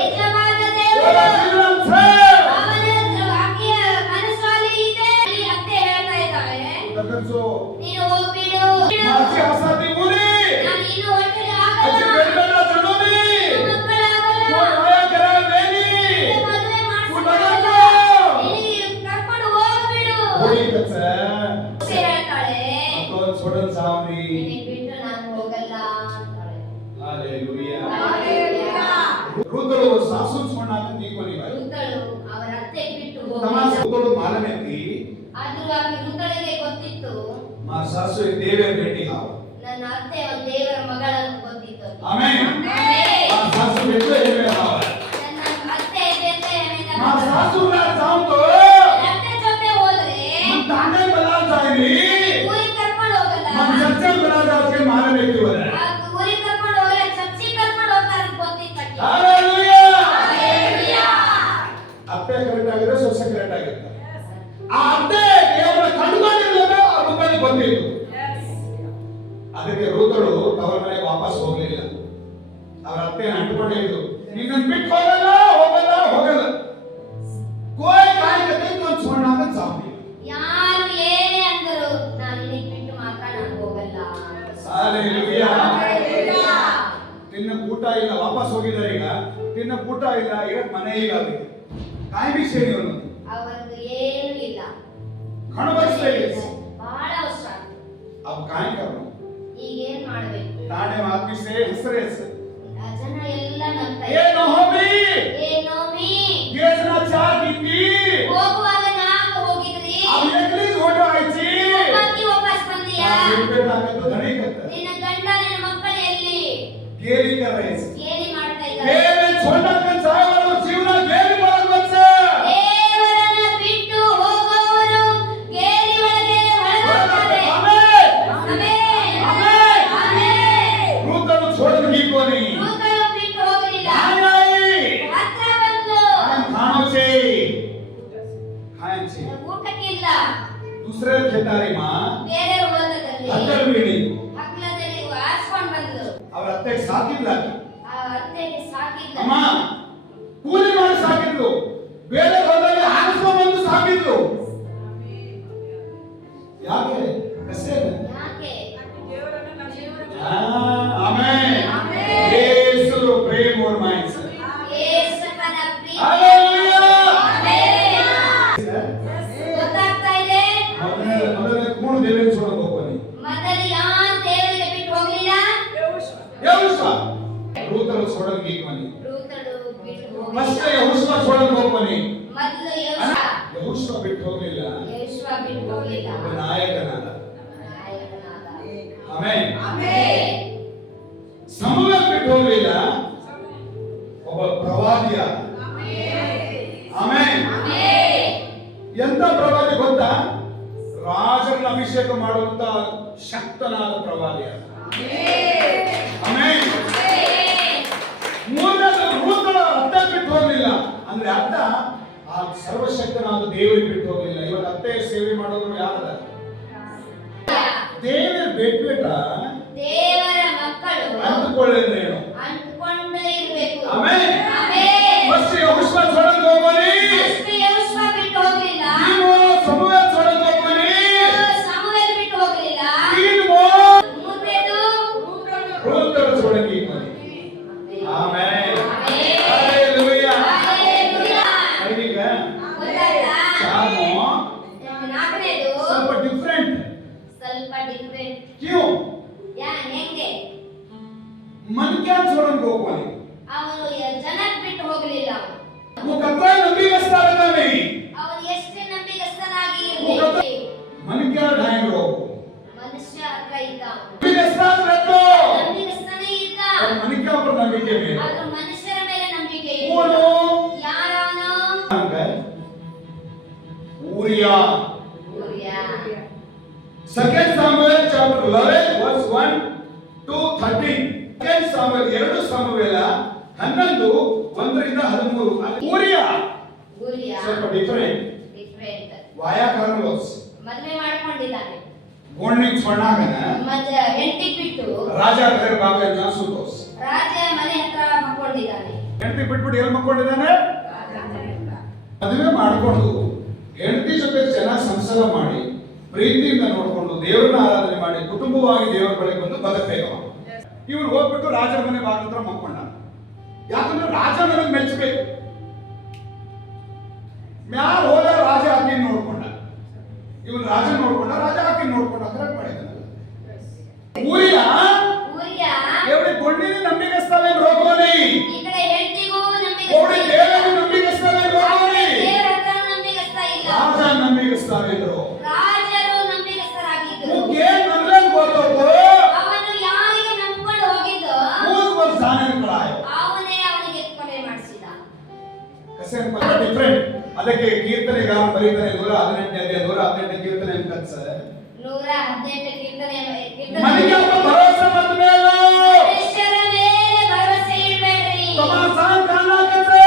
ನಿಜವಾದ ओला ದೇವರು जीवन से ಅವನ ಆಕೆಯ ಮನಸ್ಸಲ್ಲಿ ಇದೆ. ಅಲ್ಲಿ ಅತ್ತೆ ಹೇಳ್ತಾ ಇದ್ದಾಳೆ, दगसो ನೀನು ಹೋಗ್ಬಿಡು. माची आसाती बोली ನಾನು ಇನ್ನು ಹೊರಟರೆ अच्छे ಆಗಲ್ಲ. पेट बेटा चलोनी ನನ್ನ ಮಕ್ಕಳಾಗಲ್ಲ. वो आया करा बेनी ನಿನ್ನ ಮದುವೆ तू ಮಾಡ್ಸೋಲ್ಲ. डगसो ನಿನಗೆ ಕರ್ಕೊಂಡು ಹೋಗ್ಬಿಡು. बोली कच्छ ಅತ್ತೆ ಹೇಳ್ತಾಳೆ, तो छोड़न सावनी ನಿನಗೆ ಬಿಟ್ಟು ನಾನು ಹೋಗಲ್ಲ ಅಂತಾಳೆ. Hallelujah hallelujah. ఋతులు శాసించుకున్నాక నీకొని వారు ಋತಳು ಅವರ ಅತ್ತೆ ಬಿಟ್ಟು తమ ಹೋಗಲಿಲ್ಲ. ఋతులు మాలమెత్తి ಆದ್ರೂ ಆಕೆ ಋತಳಿಗೆ ಗೊತ್ತಿತ್ತು మా శాసు దేవే భేಟಿ ಹಾವು ನನ್ನ ಅತ್ತೆ ಒಂದು ದೇವರ ಮಗಳಂತ ಗೊತ್ತಿತ್ತು. ಆಮೆನ್. ಆಮೆನ್. మా శాసు ఎట్లా ఏమే ಹಾವು ನನ್ನ ಅತ್ತೆ ಜೊತೆ ಏನಿದೆ మా శాసు నా జాంతో ನನ್ನ ಅತ್ತೆ ಜೊತೆ ಹೋದ್ರೆ మన తానే బలా జాయిని ಊರಿಗೆ ಕರ್ಕೊಂಡು ಹೋಗಲ್ಲ. మన చర్చ బలా జాకే మాలమెత్తి వర ಆ ಊರಿಗೆ ಕರ್ಕೊಂಡು ಹೋಗಲ್ಲ, ಚರ್ಚಿಗೆ ಕರ್ಕೊಂಡು ಹೋಗ್ತಾರೆ ಅಂತ ಗೊತ್ತಿತ್ತು ಆಕೆಗೆ. హల్లెలూయా. ಹಲ್ಲೆಲೂಯಾ. ಅತ್ತೆ ಕರೆಕ್ಟ್ ಆಗಿದೆ, ಸೊಸೆ ಕರೆಕ್ಟ್ ಆಗಿದೆ. ಆ ಅತ್ತೆ ದೇವರ ಕಂಡುಕೊಂಡಿಲ್ಲದ ಆ ರೂಪದಲ್ಲಿ ಬಂದಿತ್ತು. ಅದಕ್ಕೆ ಋತಳು ತವರ ಮನೆಗೆ ವಾಪಸ್ ಹೋಗ್ಲಿಲ್ಲ. ಅವರ ಅತ್ತೆ ಅಂಟ್ಕೊಂಡೇ ಇದ್ರು, ನಿನ್ನನ್ನು ಬಿಟ್ಟು ಹೋಗಲ್ಲ ಹೋಗಲ್ಲ ಹೋಗಲ್ಲ. ಕೋಯ್ ಕಾಯಿ ಕತೆ ಒಂದು ಸೋಣಾಗ ಸಾಂಬಿ. ಯಾರು ಏನೇ ಅಂದರು ನಾನು ನಿನಗೆ ಬಿಟ್ಟು ಮಾತ್ರ ನಾನು ಹೋಗಲ್ಲ. ಹಲ್ಲೆಲೂಯಾ. ಹಲ್ಲೆಲೂಯಾ. ತಿನ್ನ ಊಟ ಇಲ್ಲ, ವಾಪಸ್ ಹೋಗಿದ್ದಾರೆ ಈಗ. ತಿನ್ನ ಊಟ ಇಲ್ಲ, ಈಗ ಮನೆ ಇಲ್ಲ ಅದಕ್ಕೆ. ಕಾಯಿ ಬಿಸಿ ನೀವು ಅವರದ್ದು ಏನೂ ಇಲ್ಲ. ಹಣ ಬರ್ಸ್ತಾ ಇದೆ. ಬಹಳ ಅವಸರ. अब काय करू ಈಗ ಏನ್ ಮಾಡ್ಬೇಕು? ताणे आदमी से हसरेस ಆ ಜನ ಎಲ್ಲ ನಗ್ತಾ ये नहोमी ಏ ನೋಮಿ, ये जना चार गिंदी ಹೋಗುವಾಗ ನಾವು ಹೋಗಿದ್ರಿ, अब एकली फोटो आईची ಬಂದಿ ವಾಪಸ್ ಬಂದಿಯಾ? बेटा के तो धनी करता ನಿನ್ನ ಗಂಡ ನಿನ್ನ ಮಕ್ಕಳು ಎಲ್ಲಿ? गेली कर रहे हैं ಏನಿ ಮಾಡ್ತಾ ಇದ್ದಾರೆ? ये में छोटा कन चाय वाला जीवना गेली मार बच्चा ದೇವರನ್ನ ಬಿಟ್ಟು ಹೋಗುವವರು ಗೇಲಿ ಒಳಗೆ ಒಳಗಾಗ್ತಾರೆ. आमेन ಆಮೆನ್. ಆಮೆನ್. ಆಮೆನ್. ರೂತನು छोड़ दी कोनी ಋತಳು ಬಿಟ್ಟು ಹೋಗಲಿಲ್ಲ. आई ಹತ್ರ ಬಂದು हम खानो से खाएं से ಊಟಕ್ಕಿಲ್ಲ. दूसरे खेतारी मां ಬೇರೆ ಹೊಲದಲ್ಲಿ हत्तर बीड़ी ಹಗ್ಲದಲ್ಲಿ ಹಾಸ್ಕೊಂಡ್ ಬಂದ್ಲು. ಅವರ ಅತ್ತೆಗೆ ಸಾಕಿಲ್ಲ ಆ ಅತ್ತೆಗೆ ಸಾಕಿದ್ದ. ಅಮ್ಮ ಕೂಲಿ ಮಾಡಿ ಸಾಕಿದ್ಲು, ಬೇರೆ ಹೊಲದಲ್ಲಿ ಹಾರಿಸ್ಕೊಂಡು ಬಂದು ಸಾಕಿದ್ಲು. ಯಾಕೆ ಕಸೇ ಯಾಕೆ? ಆಮೆನ್. ಆಮೆನ್. ಯೇಸು ಪ್ರೇಮ और माइंस ಯೇಸುವಿನ ಪ್ರೀತಿ. ಹalleluya. ಆಮೆನ್. ಗೊತ್ತಾಗ್ತಾ ಇದೆ? ಮೊದಲನೇ ಕೂಣ ದೇವರ ಸೋಡ ಹೋಗ್ಬನಿ ಮೊದಲು ಯಾರು ದೇವರಿಗೆ ಬಿಟ್ಟು ಹೋಗಲಿಲ್ಲ? ಯೆಹೋಶುವ ರೂತರು ಸೋಡಲ್ ಗೀಕ್ಮನಿ ಋತಳು ಬಿಟ್ಟು ಫಸ್ಟ್ ಹೋಗಲಿಲ್ಲ. ಯೆಹೋಶುವ ಸೋಡಲ್ ಹೋಗ್ಬನಿ ಮೊದಲು ಯೋಷುವ. ಯೆಹೋಶುವ ಬಿಟ್ಟು ಹೋಗಲಿಲ್ಲ, ಯೋಷುವ ಬಿಟ್ಟು ಹೋಗಲಿಲ್ಲ. ಒಬ್ಬ ನಾಯಕನಾದ. ನಾಯಕನಾದ. ಆಮೆನ್. ಆಮೆನ್. ಸಮುವೇಲ್ ಬಿಟ್ಟು ಹೋಗಲಿಲ್ಲ, ಒಬ್ಬ ಪ್ರವಾದಿಯಾದ. ಆಮೆನ್. ಆಮೆನ್. ಎಂತ ಪ್ರವಾದಿ ಗೊತ್ತಾ? ರಾಜರನ್ನ ಅಭಿಷೇಕ ಮಾಡುವಂತ ಶಕ್ತನಾದ ಪ್ರವಾದಿಯಾದ. ಆಮೆನ್. ಮೂರನೇದು ರೂತಳ ಅತ್ತೆ ಬಿಟ್ಟು ಹೋಗಲಿಲ್ಲ, ಅಂದ್ರೆ ಅರ್ಥ ಆ ಸರ್ವಶಕ್ತನಾದ ದೇವರಿಗೆ ಬಿಟ್ಟು ಹೋಗಲಿಲ್ಲ. ಇವಾಗ ಅತ್ತೆ ಸೇವೆ ಮಾಡೋರು ಯಾರದ? ದೇವರ ಬೇಟ ದೇವರ ಮಕ್ಕಳು ಅಂದುಕೊಳ್ಳೇಂದ್ರೆ ಏನು? ಅಂಟ್ಕೊಂಡೇ ಇರಬೇಕು. ಆಮೆನ್. ಆಮೆನ್. ಫಸ್ಟ್ ಯೆಹೋಶುವ ಸೋಡಲ್ ಹೋಗ್ಬನಿ, ಅಷ್ಟೇ ಯೋಷುವ ಬಿಟ್ಟು ಹೋಗಲಿಲ್ಲ. ನೀವು ಸಮುವೇಲ್ ಸೋಡಲ್ ಹೋಗ್ಬನಿ, ಸಮುವೇಲ್ ಬಿಟ್ಟು ಹೋಗಲಿಲ್ಲ. ನೀವು ಮೂರನೇದು ರೂತಳ ಸೋಡಲ್ ಗೀಕ್ಮನಿ. ಆಮೆನ್. ಹalleluya. ಹಲ್ಲೆಲೂಯಾ. ಈಗ ಗೊತ್ತಾಯ್ತಾ? ಚಾಮು ನಾಲ್ಕನೇದು ಸ್ವಲ್ಪ ಡಿಫರೆಂಟ್. ಸ್ವಲ್ಪ ಡಿಫರೆಂಟ್. ಕ್ಯೂ ಹೆಂಗೆ? मन क्या छोड़न को कोनी ಅವನು ಜನಕ್ಕೆ ಬಿಟ್ಟು ಹೋಗಲಿಲ್ಲ. वो कतरा नबी रस्ता लगा नहीं, ಅವನು ಎಷ್ಟೇ ನಂಬಿಗಸ್ತನಾಗಿ वो कतरा ಇರಲಿ, मन क्या ढाएंगे रो ಮನುಷ್ಯ ಹತ್ರ ಇದ್ದ ಅವನು. नबी रस्ता रखो ನಂಬಿಗಸ್ತನೇ ಇದ್ದ. और मन क्या पर नबिके में ಆದ್ರೆ ಮನುಷ್ಯರ ಮೇಲೆ ನಂಬಿಕೆ ಇಲ್ಲ. कौन ಯಾರವನು? Uriah. Uriah. Second Samuel chapter 11 verse 1 to 13. Second Samuel 2 ಸಾಮುವೇಲ 11 1ರಿಂದ 13. Uriah Uriah. ಸ್ವಲ್ಪ ಡಿಫರೆಂಟ್. ಡಿಫರೆಂಟ್. ವಾಯಾ ಕಾರ್ನೋಸ್ ಮದುವೆ ಮಾಡ್ಕೊಂಡಿದ್ದಾನೆ. ಗೋಣಿಕ್ ಸ್ವರ್ಣಾಗನ ಹೆಂಡತಿ ಬಿಟ್ಟು ರಾಜ घर ಬಾಗ ಜಾಸುತೋಸ್ ರಾಜ ಮನೆ ಹತ್ರ ಮಕ್ಕೊಂಡಿದ್ದಾನೆ. ಹೆಂಡತಿ ಬಿಟ್ಬಿಟ್ಟು ಎಲ್ಲಿ ಮಕ್ಕೊಂಡಿದ್ದಾನೆ? ಮದುವೆ ಮಾಡಿಕೊಂಡು ಹೆಂಡತಿ ಜೊತೆ ಚೆನ್ನಾಗಿ ಸಂಸಾರ ಮಾಡಿ ಪ್ರೀತಿಯಿಂದ ನೋಡಿಕೊಂಡು ದೇವರನ್ನ ಆರಾಧನೆ ಮಾಡಿ ಕುಟುಂಬವಾಗಿ ದೇವರ ಬಳಿಗೆ ಬಂದು ಬದುಕಬೇಕು. ಇವ್ರು ಹೋಗ್ಬಿಟ್ಟು ರಾಜರ ಮನೆ ಬಾಗಿಲ ಹತ್ರ ಮಕ್ಕೊಂಡ. ಯಾಕಂದ್ರೆ ರಾಜ ನನಗೆ ಮೆಚ್ಚಬೇಕು. ಮ್ಯಾಲ ಹೋದ ರಾಜ ಆಕೆಯನ್ನು ನೋಡ್ಕೊಂಡ, ಇವನು ರಾಜ ನೋಡ್ಕೊಂಡ, ರಾಜ ಆಕೆಯನ್ನು ನೋಡ್ಕೊಂಡ. ಕರೆಕ್ಟ್ ಮಾಡಿದ್ದಾನೆ. ಊರಿಯ ಊರಿಯಾ ಎವಡಿ ಗೊಂಡಿನಿ ನಂಬಿಗಸ್ತಾವೆ ರೋಗೋನಿ ಈ ಕಡೆ ಹೆಂಡತಿಗೂ जाने करायो ಅವನೇ ಅವನಿಗೆ ಕೊಲೆ ಮಾಡಿಸಿದ. ಕಸೆ ಡಿಫರೆಂಟ್ ಅದಕ್ಕೆ ಕೀರ್ತನೆಗಾರ ಬರೀತಾನೆ 118 ಕೀರ್ತನೆ ಅಂತ ಸರ್ 118 ಕೀರ್ತನೆ ಮನಿಗೆ ಭರವಸೆ ಮತ ಮೇಲೆ ಮನುಷ್ಯರ ಮೇಲೆ ಭರವಸೆ ಇಡಬೇಡ್ರಿ. ತಮಾಸಾನ್ ಕಾಣಕತ್ತೆ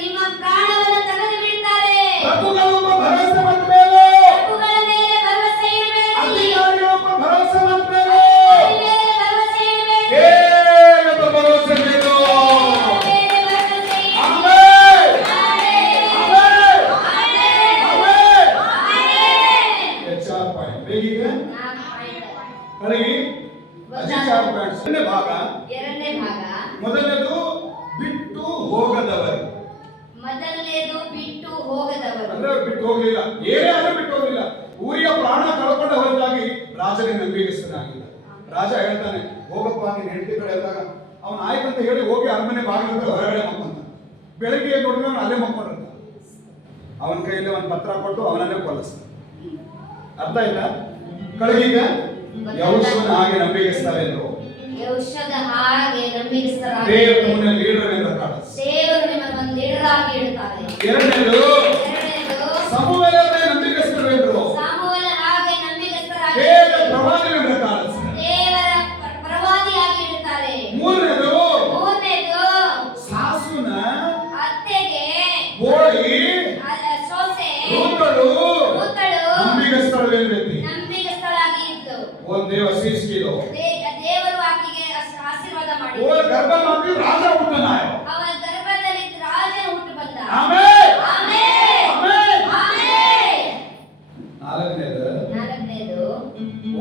ನಿಮ್ಮ ಪ್ರಾಣವನ್ನು ತೆಗೆದು ಬಿಡ್ತಾರೆ. ಪ್ರಭುಗಳ ಭರವಸೆ ಮತ ಮೇಲೆ ಪ್ರಭುಗಳ ಮೇಲೆ ಭರವಸೆ ಇಡಬೇಡ್ರಿ. ಅಧಿಕಾರಿಗಳ ಭರವಸೆ ಮತ ಮೇಲೆ ಭರವಸೆ ಇಡಬೇಡ್ರಿ. ಏನಪ್ಪ ಭರವಸೆ ಮೇಲೋ ಎರಡನೇ ಭಾಗ ಮೊದಲನೇದು ಬಿಟ್ಟು ಹೋಗದವರು ಮೊದಲನೇದು ಬಿಟ್ಟು ಹೋಗದವರು. ಅಂದ್ರೆ ಬಿಟ್ಟು ಹೋಗಲಿಲ್ಲ, ಏನೇ ಆದ್ರೂ ಬಿಟ್ಟು ಹೋಗಲಿಲ್ಲ. ಊರಿಯ ಪ್ರಾಣ ಕಳ್ಕೊಂಡ ಹೊರತಾಗಿ ರಾಜನೇ ನಂಬಿಗಸ್ತನಾಗಿಲ್ಲ. ರಾಜ ಹೇಳ್ತಾನೆ, ಹೋಗಪ್ಪ ನೀನ್ ಹೆಂಡತಿ ಕಡೆ ಅಂದಾಗ ಅವನ ಆಯ್ತಂತ ಹೇಳಿ ಹೋಗಿ ಅರಮನೆ ಬಾಗಿಲ ಹೊರಗಡೆ ಮಕ್ಕೊಂಡ. ಬೆಳಗ್ಗೆ ನೋಡಿದ್ರೆ ಅವನು ಅಲ್ಲೇ ಮಕ್ಕೊಂಡಿರ್ತ. ಅವನ ಕೈಯಲ್ಲಿ ಒಂದು ಪತ್ರ ಕೊಟ್ಟು ಅವನನ್ನೇ ಕೊಲ್ಲಿಸ್ತಾನೆ. ಅರ್ಥ ಆಯ್ತಾ? ಕಳಗೀಗ ಯೌಶನ ಹಾಗೆ ನಂಬಿಗಸ್ತಾರೆ ಅಂದ್ರು. ಯೌಷದ ಹಾಗೆ ನಂಬಿಗಸ್ತರಾಗಿ ದೇವರು ನಿಮ್ಮನ್ನ ಲೀಡರ್ ಎಂದು ಕಾಣಿಸ್ತಾರೆ. ದೇವರು ನಿಮ್ಮನ್ನು ಒಂದು ಲೀಡರ್ ಆಗಿ ಇಡ್ತಾರೆ. ಎರಡನೇದು ಎರಡನೇದು ಸಮುವೇಲನೇ ನಂಬಿಗಸ್ತರು ಎಂದ್ರು. ಸಾಮುವೇಲ ಹಾಗೆ ನಂಬಿಗಸ್ತರಾಗಿ ದೇವರ ಪ್ರವಾದಿ ಎಂದು ಕಾಣಿಸ್ತಾರೆ. ದೇವರ ಪ್ರವಾದಿಯಾಗಿ ಇಡ್ತಾರೆ. ಮೂರನೇದು ಮೂರನೇದು ಸಾಸುನ ಅತ್ತೆಗೆ ಬೋಳಿ ಸೊಸೆ ರೂತಳು ರೂತಳು ನಂಬಿಗಸ್ತಳು ನಂಬಿಗಸ್ತಳಾಗಿ ಇದ್ದು ಒಂದು ದೇವ ಸೀಸ್ಕಿಲು ದೇವರು ಆಕೆಗೆ ಆಶೀರ್ವಾದ ಮಾಡಿ ಓ ಗರ್ಭ ಮಾತಿ ರಾಜ ಹುಟ್ಟನಾಯೋ ಅವನ ಗರ್ಭದಲ್ಲಿ ರಾಜನ ಹುಟ್ಟು ಬಂದ. Amen amen amen. ಆಮೆನ್. ನಾಲ್ಕನೇದು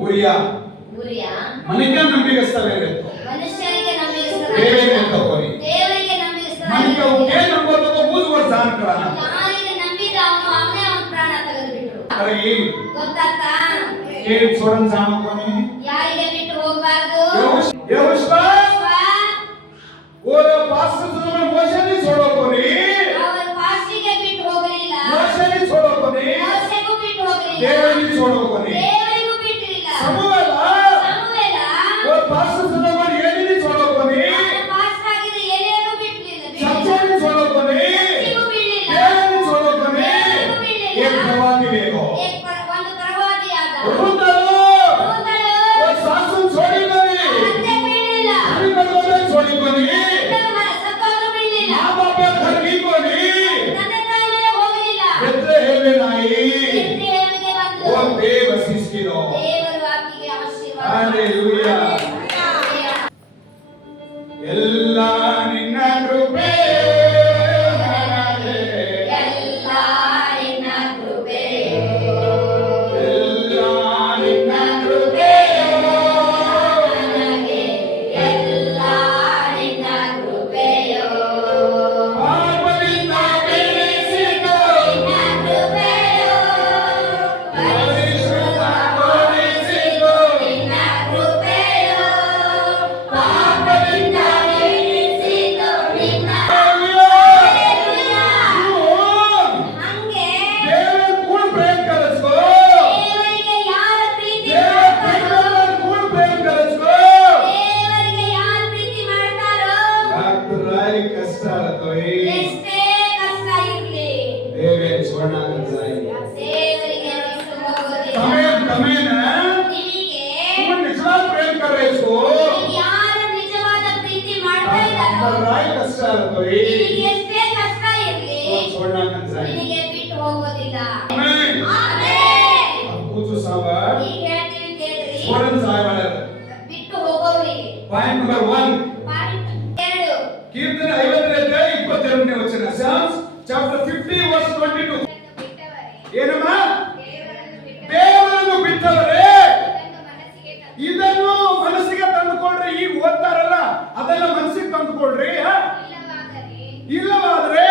ಊರಿಯ ಮನಿಗೆ ನಂಬಿಗಸ್ತವೆ ಮನುಷ್ಯರಿಗೆ ದೇವರಿಗೆ ತಗೋರಿ ದೇವರಿಗೆ ಮನಿಗೆ ಅವಕ್ಕೆ ನಂಬೋದಕ್ಕೆ 3 ವರ್ಷ ಅನ್ಕರ ಯಾರಿಗೆ ನಂಬಿದ ಅವನು ಅವನೇ ಅವನ ಪ್ರಾಣ ತೆಗೆದುಬಿಟ್ರು. ಕರಗಿ ಗೊತ್ತಾತಾ? ಏನ್ ಸೋರನ್ ಜಾಮಕೋನಿ ಯಾರಿಗೆ ಬಿಟ್ಟು ಹೋಗಬಾರದು. ಯೆಹೋಶುವ ಓ ಪಾಸ್ಟರ್ ಮೋಶೆನಿ छोड़ोकोनी ಅವರ ಪಾಸ್ಟಿಗೆ ಬಿಟ್ಟು ಹೋಗಲಿಲ್ಲ. ಮೋಶೆನಿ छोड़ोकोनी ಮೋಶೆಗೂ ಬಿಟ್ಟು ಹೋಗಲಿಲ್ಲ. ದೇವರಿಗೆ छोड़ोकोनी ದೇವರಿಗೂ ಬಿಟ್ಟಿಲ್ಲ. ಸಮುವೇಲ ಓ ಪಾಸ್ಟರ್ ಏನಿನಿ छोड़ोकोनी ಪಾಸ್ಟರ್ ಆಗಿದ್ದು ಎಲೆಗೂ ಬಿಟ್ಟಿಲ್ಲ. ಚರ್ಚೆನಿ छोड़ोकोनी ಚರ್ಚಿಗೂ ಬಿಡಲಿಲ್ಲ. ದೇವರಿಗೆ छोड़ोकोनी एक प्रवादी ಬೇಕು ಒಂದು ಪ್ರವಾದಿಯಾದ ರೂತಳು ಓ ಸಾಸು छोड़ीकोनी ಅತ್ತೆ ಬಿಡಲಿಲ್ಲ. ಹರಿಬರೋನೆ छोड़ीकोनी ಸತ್ತೋದ್ರು ಬಿಡಲಿಲ್ಲ. मां बाप घर लीकोनी ತಂದೆ ತಾಯಿ ಮೇಲೆ ಹೋಗಲಿಲ್ಲ. ಬೆತ್ಲೆಹೇಮಿಗೆ ನಾಯಿ ಬೆತ್ಲೆಹೇಮಿಗೆ ಬಂದು ಓ ದೇವ ಸಿಸ್ಕಿರೋ ದೇವರು ಆಕೆಗೆ ಆಶೀರ್ವಾದ ಹalleluya ಎಲ್ಲ ನಿನ್ನ ಕೃಪೆ ಎಲ್ಲ ನಿನ್ನ ಕೃಪೆಯೋ ಎಲ್ಲ ನಿನ್ನ ಕೃಪೆ ನನಗೆ ಎಲ್ಲ ನಿನ್ನ ಕೃಪೆಯೋ ಪಾಪದಿಂದ ಬೆಳೆಸಿದ ನಿನ್ನ ಕೃಪೆಯೋ ಪರಿಶುದ್ಧಗೊಳಿಸಿದ ನಿನ್ನ ಕೃಪೆಯೋ ಪಾಪದಿಂದ ಬಿಡಿಸಿತು ನಿನ್ನ ಹಂಗೆ ದೇವರ ಕೂಡ ಪ್ರೇಮ ಕಲಿಸ್ಕೋ ದೇವರಿಗೆ ಯಾರ ಪ್ರೀತಿ ದೇವರ ಮಾಡ್ತಾರೋ ಕೂಡ ಪ್ರೇಮ ಕಲಿಸ್ಕೋ ದೇವರಿಗೆ ಯಾರ ಪ್ರೀತಿ ಮಾಡ್ತಾರೋ ಡಾಕ್ಟರ್ ಕಷ್ಟ ಆತೋಯ್ ಎಷ್ಟೇ ಕಷ್ಟ ಇರಲಿ ದೇವೇ ಸ್ವರ್ಣಾಗಂಜಾಯಿ ದೇವರಿಗೆ ಬಿಟ್ಟು ಹೋಗೋದಿಲ್ಲ. ತಮೇನ ನಿಮಗೆ तुम निजवाद प्रेम कर रहे इसको ಯಾರು ನಿಜವಾದ ಪ್ರೀತಿ ಮಾಡ್ತಾ ಇದ್ದಾರೋ राय कष्ट आतोय ನಿಮಗೆ ಎಷ್ಟೇ ಕಷ್ಟ ಇರಲಿ ಸ್ವರ್ಣಾಗಂಜಾಯಿ ನಿನಗೆ ಬಿಟ್ಟು ಹೋಗೋದಿಲ್ಲ. Amen amen. ಕೂತು ಸಾಬರ್ ಈಗ ಹೇಳ್ತೀವಿ ಕೇಳ್ರಿ. ಸ್ವರ್ಣ ಸಾಯವಾಳ ಬಿಟ್ಟು ಹೋಗೋರಿಗೆ ಪಾಯಿಂಟ್ ನಂಬರ್ 1 ಪಾಯಿಂಟ್ 2 ಕೀರ್ತನೆ 52 ಅಧ್ಯಾಯ 22ನೇ ವಚನ Psalms chapter 50 verse 22 ಏನಮ್ಮ ದೇವರನ್ನು ಬಿಟ್ಟವರೇ ಇದನ್ನು ಮನಸ್ಸಿಗೆ ತಂದುಕೊಂಡ್ರೆ ಈಗ ಓದ್ತಾರಲ್ಲ ಅದನ್ನ ಮನಸ್ಸಿಗೆ ತಂದುಕೊಳ್ರಿ ಇಲ್ಲವಾದ್ರೆ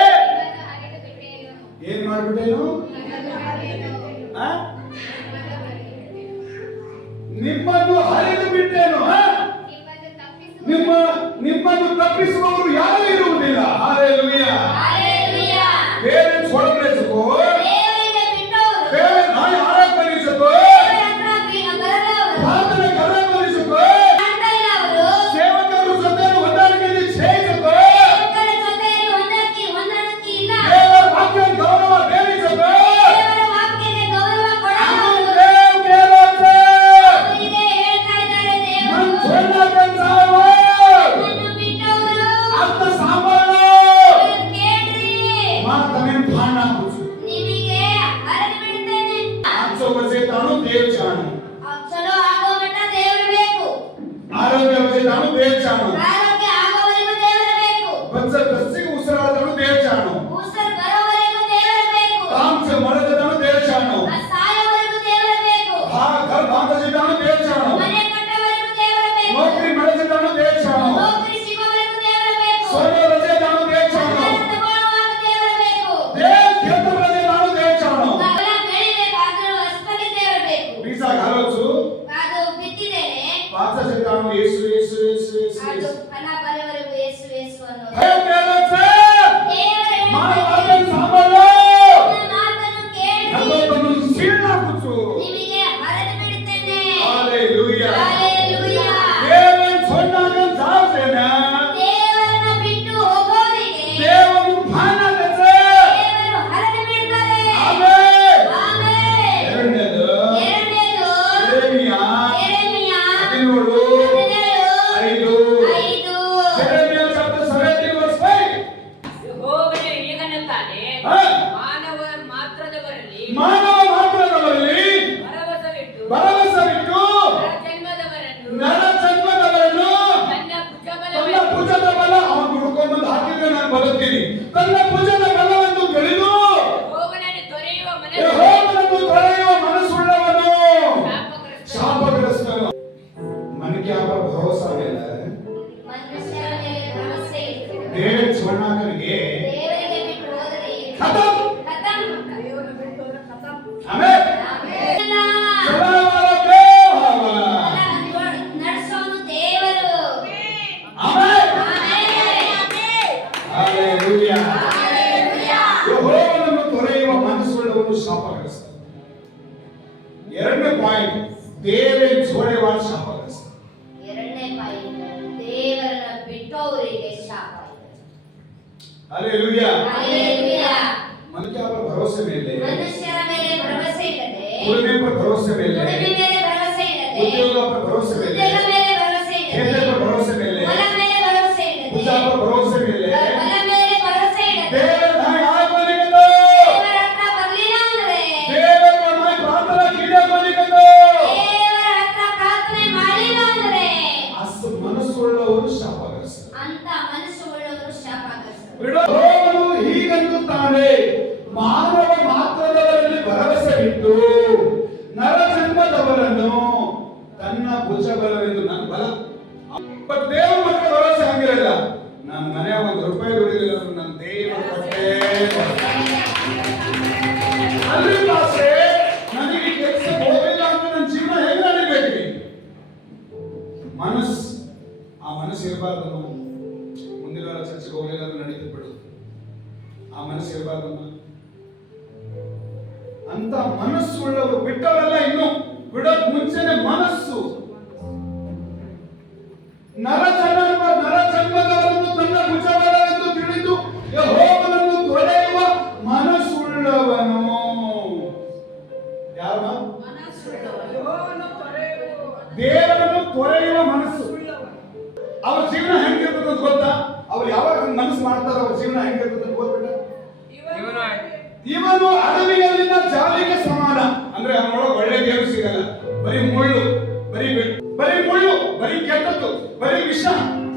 ಏನ್ ಮಾಡ್ಬಿಟ್ಟೇನು ಆ? ನಿಮ್ಮನ್ನು ಹರಿದು ಬಿಟ್ಟೇನು ಆ? ನಿಮ್ಮನ್ನು ತಪ್ಪಿಸುವವರು ಯಾರು ಇರುವುದಿಲ್ಲ ಹಾಲೆಲೂಯಾ हालेलुया ಬೇರೆ छोड़ने सको ದೇವರಿಗೆ ಬಿಟ್ಟವರು ಬೇರೆ ನಾಯಿ ಆರಾಮ ಬನಿ सको ಬರಲವರು ಪ್ರಾರ್ಥನೆ ಕರೆ ಬನಿ सको ಮಾಡ್ತಾ ಇಲ್ಲ ಅವರು ಸೇವಕರು ಸತ್ಯವನ್ನು ಹೊಂದಾಣಿಕೆ ಭುಜದ ಬಲ ಅವನು ದುಡ್ಕೊಂಡ್ಬಂದು ಹಾಕಿದ್ರೆ ನಾನು ಬದುಕ್ತೀನಿ. ತನ್ನ ಭುಜದ ಬಲವನ್ನು ತಿಳಿದು ಯೆಹೋವನನ್ನು ತೊರೆಯುವ ಮನಸ್ಸು ಯೆಹೋವನನ್ನು ತೊರೆಯುವ ಮನಸ್ಸುಳ್ಳವನು ಶಾಪಗ್ರಸ್ತನು. ಮನಕ್ಕೆ ಯಾವ ಭರವಸೆ ಇಲ್ಲ. ಮನುಷ್ಯರ ಮೇಲೆ ಭರವಸೆ ಇಟ್ಟು ದೇವರ ಚೋಣಾಕನಿಗೆ ದೇವರಿಗೆ ಬಿಟ್ಟು ಹೋದರೆ ಖತಮ್. ಖತಮ್. ಆಮೆನ್. ಆಮೆನ್. ಚಲವಾದ ದೇವ. ನಡೆಸೋನು ದೇವರು. ಆಮೆನ್. ಆಮೆನ್. ಹಲ್ಲೆಲೂಯಾ. ಹಲ್ಲೆಲೂಯಾ. ಯೆಹೋವನನ್ನು ತೊರೆಯುವ ಮನಸ್ಸುಳ್ಳವನು ಶಾಪಗ್ರಸ್ತ. ಎರಡನೇ ಪಾಯಿಂಟ್, ದೇವರ ಜೋಡೆವಾಳ ಶಾಪಗ್ರಸ್ತ. ಎರಡನೇ ಪಾಯಿಂಟ್, ದೇವರನ್ನ ಬಿಟ್ಟವರಿಗೆ ಶಾಪ ಇದೆ. ಹಲ್ಲೆಲೂಯಾ. ಹಲ್ಲೆಲೂಯಾ. ಮನಕ್ಕೆ ಯಾವ ಭರವಸೆ ಮೇಲೆ, ಮನುಷ್ಯರ ಮೇಲೆ ಭರವಸೆ ಇಡದೆ, ಉಳುಮೆ पर ಭರವಸೆ ಮೇಲೆ, ಉಳುಮೆ ಮೇಲೆ ಭರವಸೆ ಇಡದೆ, ಉದ್ಯೋಗ पर ಭರವಸೆ ಮೇಲೆ, ಉದ್ಯೋಗ ಮೇಲೆ ಭರವಸೆ खेत ಇಡದೆ, पर भरोसे ಮೇಲೆ, ಹೊಲ ಮೇಲೆ ಭರವಸೆ ಇಡದೆ, पूजा पर भरोसे ಮೇಲೆ, ಹೊಲ ಮೇಲೆ ಭರವಸೆ ಇಡದೆ, ದೇವರ ನ್ಯಾಯ ಆಗಲಿಕ್ಕದು. ದೇವರ ಹತ್ರ ಬರ್ಲಿಲ್ಲ ಅಂದ್ರೆ, ದೇವರ ನ್ಯಾಯ ಪ್ರಾರ್ಥನಾ ಕಿಡಿಯಲಿಕ್ಕದು. ದೇವರ ಹತ್ರ ಪ್ರಾರ್ಥನೆ ಮಾಡಿಲ್ಲ ಅಂದ್ರೆ, ಅಷ್ಟು ಮನಸ್ಸುಳ್ಳವರು ಶಾಪಗ್ರಸ್ತ. ಅಂತ ಮನಸ್ಸು ಉಳ್ಳವರು ಶಾಪಗ್ರಸ್ತರು. ಯೆಹೋವನು ಹೀಗನ್ನುತ್ತಾನೆ, ಮಾನವ ಮಾತ್ರದವರಲ್ಲಿ ಭರವಸೆ ಇಟ್ಟು ನರಜನ್ಮದವರನ್ನು ತನ್ನ ಭುಜಬಲವೆಂದು ನನ್ನ ಬಲ. ಬಟ್ ದೇವರ ಮಕ್ಕಳ ಭರವಸೆ ಹಂಗಿರಲ್ಲ. ನನ್ನ ಮನೆ ₹1 ದುಡಿಲಿಲ್ಲ, ನನ್ನ ದೇವರು ಕೊಟ್ಟೇ ಅಲ್ಲಿ ಭಾಷೆ. ನನಗೆ ಕೆಲಸಕ್ಕೆ ಹೋಗಿಲ್ಲ ಅಂದ್ರೆ ನನ್ನ ಜೀವನ ಹೇಗೆ ನಡಿಬೇಕು? ಮನಸ್ಸು, ಆ ಮನಸ್ಸು ಇರಬಾರ್ದಮ್ಮ. ಮುಂದಿನ ವಾರ ಚರ್ಚೆಗೆ ಹೋಗಲಿಲ್ಲ ಅಂದ್ರೆ ನಡೀತು ಬಿಡು. ಆ ಮನಸ್ಸು ಇರಬಾರ್ದಮ್ಮ. ಅಂತ ಮನಸ್ಸುಳ್ಳವರು ಬಿಟ್ಟವರಲ್ಲ. ಇನ್ನು ಬಿಡೋಕ್ ಮುಂಚೆನೆ ಮನಸ್ಸು. ನರಜನ್ಮದವರನ್ನು ತನ್ನ ಭುಜಬಲವೆಂದು ತಿಳಿದು ಯೆಹೋವನನ್ನು ತೊರೆಯುವ ಮನಸ್ಸುಳ್ಳವನು. ಯಾರ ದೇವರನ್ನು ತೊರೆಯುವ ಮನಸ್ಸು. ಅವ್ರ ಜೀವನ ಹೆಂಗಿರ್ತದೆ ಅಂತ ಗೊತ್ತಾ? ಅವ್ರು ಯಾವಾಗ ಮನಸ್ಸು ಮಾಡ್ತಾರೋ ಅವ್ರ ಜೀವನ ಹೆಂಗಿರ್ತದೆ ಅಂತ ಗೊತ್ತಿಲ್ಲ. ಇವನು ಅಡವಿಯಲ್ಲಿನ ಜಾಲಿಗೆ ಸಮಾನ. ಅಂದ್ರೆ ಅವನೊಳಗೆ ಒಳ್ಳೆದೇನು ಸಿಗಲ್ಲ. ಬರೀ ಮುಳ್ಳು, ಬರೀ ಮುಳ್ಳು, ಬರೀ ಕೆಟ್ಟದ್ದು, ಬರೀ ವಿಷ,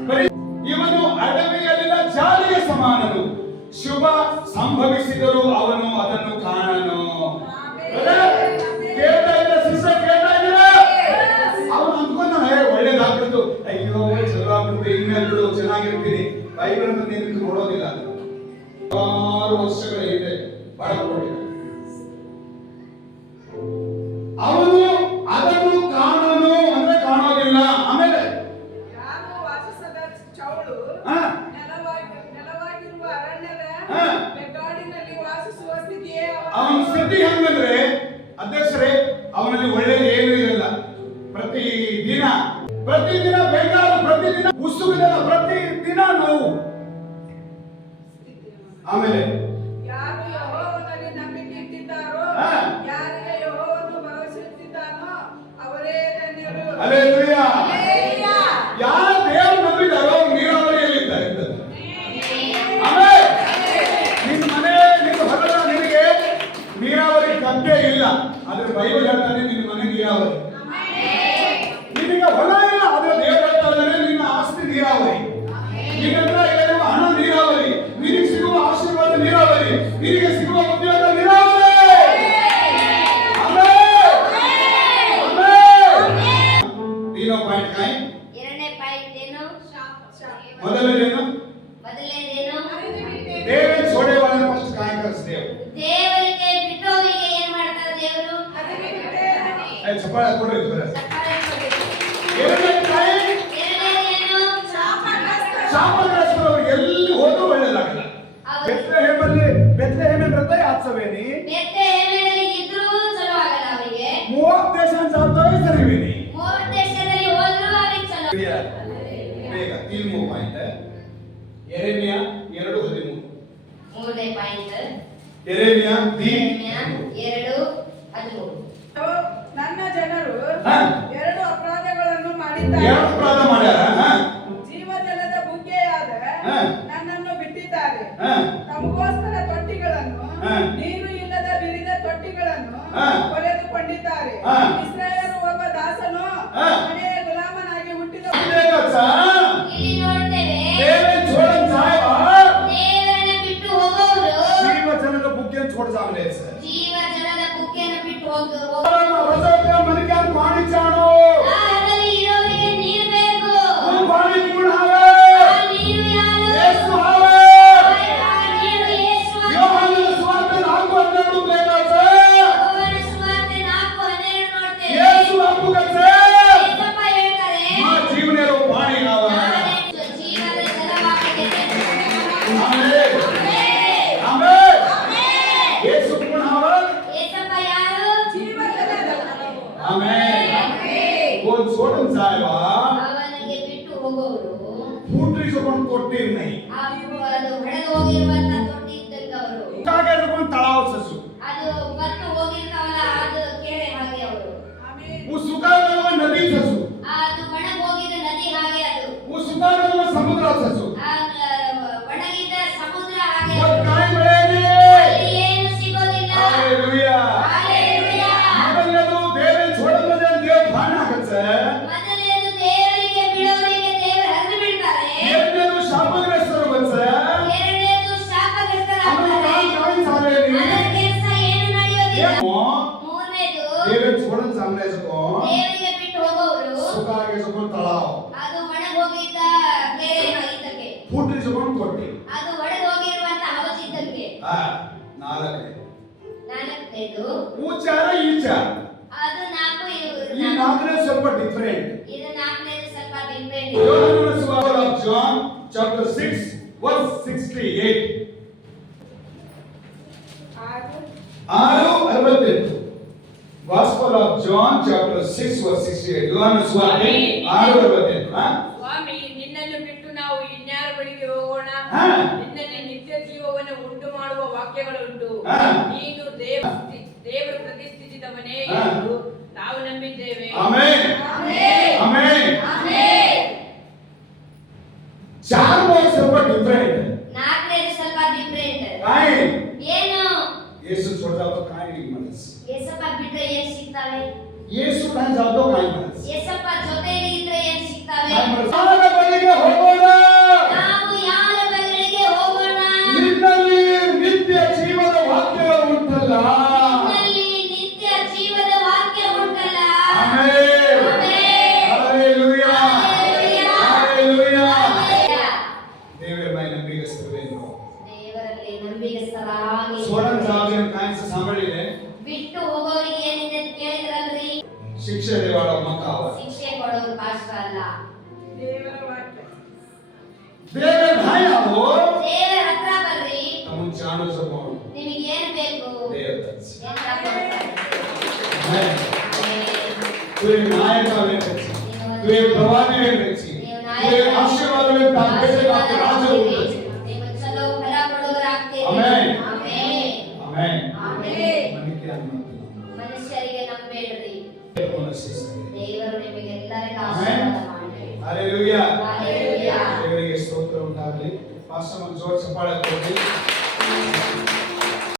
ಬರೀ. ಇವನು ಅಡವಿಯಲ್ಲಿನ ಜಾಲಿಗೆ ಸಮಾನನು. ಶುಭ ಸಂಭವಿಸಿದರೂ ಅವನು ಅದನ್ನು ಕಾಣನು. ಕೇಳ್ತಾ ಇದ್ದ ಶಿಷ್ಯ ಕೇಳ್ತಾ ಇದ್ದೀರ? ಅವನು ಅಂದ್ಕೊಂಡ ಒಳ್ಳೇದಾಗ್ಬಿಡ್ತು, ಅಯ್ಯೋ ಚಲೋ ಆಗ್ಬಿಡ್ತು, ಇನ್ಮೇಲೆ ಬಿಡು ಚೆನ್ನಾಗಿರ್ತೀನಿ. ಬೈಬಲ್ ಅಂತ ನಿನಗೆ ನೋಡೋದಿಲ್ಲ. 6 ವರ್ಷಗಳ ಹಿಂದೆ ಅವನು ಅದನ್ನು ಕಾಣನು ಅಂದ್ರೆ ಕಾಣೋದಿಲ್ಲ. ಆಮೇಲೆ ಯಾರು ವಾಸಿಸದ ಚೌಳು ನೆಲವಾಗಿರುವ ಅರಣ್ಯದ ಬೆಗ್ಗಾಡಿನಲ್ಲಿ ವಾಸಿಸುವ ಸ್ಥಿತಿಯೇ ಅವನ ಸ್ಥಿತಿ ಹೆಂಗಂದ್ರೆ, ಅಧ್ಯಕ್ಷರೇ, ಅವನಲ್ಲಿ ಒಳ್ಳೆಯದು ಏನೂ ಇರಲ್ಲ. ಪ್ರತಿದಿನ ಬೆಂಗಾಡು, ಪ್ರತಿದಿನ ಉಸುಗಿದಲ್ಲ, ಪ್ರತಿದಿನ ನೋವು. ಆಮೇಲೆ ಯಾರು ಯೆಹೋವನಲ್ಲಿ ನಂಬಿಕೆ ಇಟ್ಟಿದ್ದಾರೋ, ಯಾರಿಗೆ ಯೆಹೋವನು ಭರವಸೆ ಇಟ್ಟಿದ್ದಾನೋ ಅವರೇ ಧನ್ಯರು. ಹಲ್ಲೆಲೂಯಾ. ಹಲ್ಲೆಲೂಯಾ. ಯಾರು ದೇವರು ನಂಬಿದಾರೋ ಅವರು ನೀರಾವರಿಯಲ್ಲಿದ್ದಾರೆ. ಆಮೇಲೆ ನಿನ್ನ ಮನೆ, ನಿನ್ನ ಹೊಲ, ನಿನಗೆ ನೀರಾವರಿ ಕಪ್ಪೆ ಇಲ್ಲ. ಆದ್ರೆ ಬೈಬಲ್ ಹೇಳ್ತಾನೆ ನಿನ್ನ ಮನೆ ನೀರಾವರಿ. ನಿನಗೆ ಹೊಲ ಇಲ್ಲ, ಆದ್ರೆ ದೇವರು ಹೇಳ್ತಾ ಇದ್ದಾನೆ ನಿನ್ನ ಆಸ್ತಿ ನೀರಾವರಿ. ನಿನ್ನ ಹತ್ರ ಇರುವ ಹಣ ನೀರಾವರಿ. ನಿನಗೆ ಸಿಗುವ ಆಶೀರ್ವಾದ ನೀರಾವರಿ. ನಿನಗೆ ಸಿಗುವ ಉದ್ಯೋಗ ನೀರಾವರಿ. तीनों पॉइंट का है। ಎರಡನೇ ಪಾಯಿಂಟ್ ಏನು? ಮೊದಲನೇದೇನು? ಮೊದಲನೇದೇನು? ದೇವರ छोड़े वाले फर्स्ट काय करते हो? ದೇವರಿಗೆ ಬಿಟ್ಟವರಿಗೆ ಏನ್ ಮಾಡ್ತಾರೆ ದೇವರು? ए ಚಪ್ಪಾಳೆ ಕೊಡ್ರಿ ಇದ್ರೆ. ಚಪ್ಪಾಳೆ ಕೊಡ್ಬೇಕು. ಎರಡನೇ ಪಾಯಿಂಟ್, ಎರಡನೇದೇನು? ಶಾಪಗ್ರಸ್ತರು ಎಲ್ಲಿ ಹೋದ್ರು ಒಳ್ಳೆದಾಗಲ್ಲ. ಬೆತ್ಲೆಹೇಮ್ ಅಂದ್ರೆ ಆತ್ಸವೇನಿ ಬೆತ್ಲೆಹೇಮಿನಲ್ಲಿ ಇದ್ರೂ ಚಲೋ ಆಗಲ್ಲ ಅವರಿಗೆ. 30 ದೇಶ ಜಾತವೆ ಸರಿವೇನಿ. 30 ದೇಶದಲ್ಲಿ ಹೋದ್ರು ಅವರಿಗೆ ಚಲೋ. ಬೇಗ 3 ಪಾಯಿಂಟ್. ಯೆರೆಮೀಯ 2:13. ಮೂರನೇ ಪಾಯಿಂಟ್ ಯೆರೆಮೀಯ 2:13. ನನ್ನ ಜನರು ಹಾ. 2 ಅಪರಾಧಗಳನ್ನು ಮಾಡಿದ್ದಾರೆ. ಎರಡು ಅಪರಾಧ ಮಾಡ್ಯಾರ. ಜೀವಜಲದ ಬುಗ್ಗೆಯಾದ ಹಾ. ನನ್ನನ್ನು ಬಿಟ್ಟಿದ್ದಾರೆ. ಹಾ. ತಮಗೋಸ್ಕರ ತೊಟ್ಟಿಗಳನ್ನು, ಹಾ. ನೀರು ಇಲ್ಲದ ಬಿರಿದ ತೊಟ್ಟಿಗಳನ್ನು ಹಾ. ಕೊರೆದುಕೊಂಡಿದ್ದಾರೆ. ಹಾ. ಇಸ್ರಾಯೇಲ್ ಒಬ್ಬ ದಾಸನು ಹಾ. ಮನೆಯ ಗುಲಾಮನಾಗಿ ಹುಟ್ಟಿದ ಇಲ್ಲಿ ನೋಡ್ತೇವೆ ಜೊಕೊಂಡ್ ಕೊಟ್ಟಿರ್ ನೈ ಅದು ಹೊಡೆದು ಹೋಗಿರುವಂತ ತೊಟ್ಟಿ ಇದ್ದಂಗೆ ಅವರು. ಕಾಗೆ ಜೊಕೊಂಡ್ ತಳಾವ್ ಸಸು ಅದು ಬತ್ತು ಹೋಗಿರ್ತಾವಲ್ಲ ಅದು ಕೆರೆ ಹಾಗೆ ಅವರು. ಆಮೆನ್. वो सुकागलवा नदी ससु ಅದು ಒಣಗಿ ಹೋಗಿದ ನದಿ ಹಾಗೆ ಅದು. वो सुकागलवा समुद्र ससु ಆ ಒಣಗಿದ ಸಮುದ್ರ ಹಾಗೆ और ಅದು. काय मिळेने ಅಲ್ಲಿ ಏನು ಸಿಗೋದಿಲ್ಲ. Hallelujah hallelujah. ಮೊದಲನೇದು ದೇವರ छोडमध्ये ದೇವ ಭಾನ ಆಗತ್ತೆ ಮೊದಲನೇದು ದೇವರಿಗೆ ಬಿಡೋರಿಗೆ ದೇವರು ಹರಿದು ಬಿಡ್ತಾರೆ. ಎರಡನೇದು ಶಾಪಗ್ರಸ್ತರು ಬತ್ತೆ ಎರಡನೇದು ಶಾಪಗ್ರಸ್ತರಾಗ್ತಾರೆ. ಆಮೇಲೆ काय झाले ಅದರ ಕೆಲಸ ಏನು ನಡೆಯೋದಿಲ್ಲ. ಏನೋ ಮೂರನೇದು ದೇವರ छोडन सामने जको ದೇವರಿಗೆ ಬಿಟ್ಟು ಹೋಗೋರು सुकागे जको तळाव ಅದು ಒಣಗಿ ಹೋಗಿದ್ದ ಕೆರೆ ಇದ್ದಕ್ಕೆ, फुटरी जको कोट्टी ಅದು ಒಡೆದು ಹೋಗಿರುವಂತ ಹವಚಿದ್ದಕ್ಕೆ. ನಾಲ್ಕನೇ ನಾಲ್ಕನೇದು ಉಚ್ಚಾರ ಈಚಾರ ಅದು ನಾಲ್ಕು ಈ ನಾಲ್ಕನೇ ಸ್ವಲ್ಪ ಡಿಫರೆಂಟ್ ಇದು ನಾಲ್ಕನೇದು ಸ್ವಲ್ಪ ಡಿಫರೆಂಟ್. ಯೋಹಾನನ ಸುವಾರ್ತೆ of John chapter 6 verse 68 6:68 Gospel of John chapter 6 verse 68 ಯೋಹಾನನ ಸುವಾರ್ತೆ 6:68 ಸ್ವಾಮಿ, ನಿನ್ನನ್ನು ಬಿಟ್ಟು ನಾವು ಇನ್ಯಾರ ಬಳಿಗೆ ಹೋಗೋಣ? ಹಾ. ನಿನ್ನಲ್ಲಿ ನಿತ್ಯ ಜೀವವನ್ನು ಉಂಟು ಮಾಡುವ ವಾಕ್ಯಗಳುಂಟು. ಹಾ. ನೀನು ದೇವರು ಪ್ರತಿಷ್ಠಿಸಿದವನೇ ಹಾ. ಎಂದು ನಾವು ನಂಬಿದ್ದೇವೆ. Amen amen. Amen amen. चार वर्ड ಸ್ವಲ್ಪ ಡಿಫರೆಂಟ್ ನಾಲ್ಕನೇದು ಸ್ವಲ್ಪ ಡಿಫರೆಂಟ್. काय ಏನು? येशू छोड़ जाओ तो काय नहीं मनस ಯೇಸಪ್ಪ ಬಿಟ್ರೆ ಏನ್ ಸಿಗ್ತಾವೆ? येशू काय जाओ तो काय मनस ಯೇಸಪ್ಪ ಜೊತೆಯಲ್ಲಿ ಇದ್ರೆ ಏನ್ ಸಿಗ್ತಾವೆ? काय मनस ಆಗ ಬಳಿಗೆ ಹೋಗೋಣ ನಾವು ಯಾರ ಬಳಿಗೆ ಹೋಗೋಣ? ನಿನ್ನಲ್ಲಿ ನಿತ್ಯ ಜೀವದ ವಾಕ್ಯಗಳು ಉಂಟಲ್ಲ ನಿನ್ನಲ್ಲಿ ನಿತ್ಯ ಜೀವದ ವಾಕ್ಯ ಉಂಟಲ್ಲ. Amen amen. Hallelujah hallelujah. Hallelujah hallelujah. ದೇವರ ಮೇಲೆ ನಂಬಿಗಸ್ತವೇನು ದೇವರಲ್ಲಿ ನಂಬಿಗಸ್ತರಾಗಿ ಸೋಡನ್ ಸಾಹೇಬ್ ಕಾಯಿಸ ಸಾಂಬಳಿದೆ ಬಿಟ್ಟು ಹೋಗೋರಿಗೆ ಏನಿದೆ ಅಂತ ಕೇಳಿದ್ರಲ್ರಿ? ಶಿಕ್ಷೆ ದೇವಾಳ ಮಕಾವ ಶಿಕ್ಷೆ ಕೊಡೋರು ಪಾಸ್ಟರ್ ಅಲ್ಲ. ದೇವರ ವಾಕ್ಯ. ದೇವರ ಭಾಯವು ದೇವರ ಹತ್ರ ಬರ್ರಿ. ತಮ್ಮ ಜಾನು ಸಬಹುದು ನಿಮಗೆ ಏನ್ ಬೇಕು? ದೇವರ ತತ್ಸ ಏನ್ ತಗೊಳ್ತಾರೆ? Amen amen. तुझे नायक आवे रची तुझे प्रवादी वे रची तुझे आशीर्वाद वे ताकत से आपके राज होते ನೀವು ಚಲೋ ಫಲ ಕೊಡೋರಾಗ್ತೀರಿ. ಆಮೆನ್. ಆಮೆನ್. आमेन ಆಮೆನ್. मन के अनुमति ಮನುಷ್ಯರಿಗೆ ನಂಬೇಡ್ರಿ. ಮನಸ್ಸಿಸ್ತದೆ ದೇವರು ನಿಮಗೆಲ್ಲರಿಗೂ ಆಮೆನ್. ಆಶೀರ್ವಾದ ಮಾಡಲಿ. Hallelujah hallelujah. ದೇವರಿಗೆ ಸ್ತೋತ್ರ ಉಂಟಾಗಲಿ ಪಾಸ್ಟರ್ ಜೋರ್ ಚಪ್ಪಾಳೆ ಕೊಡಿ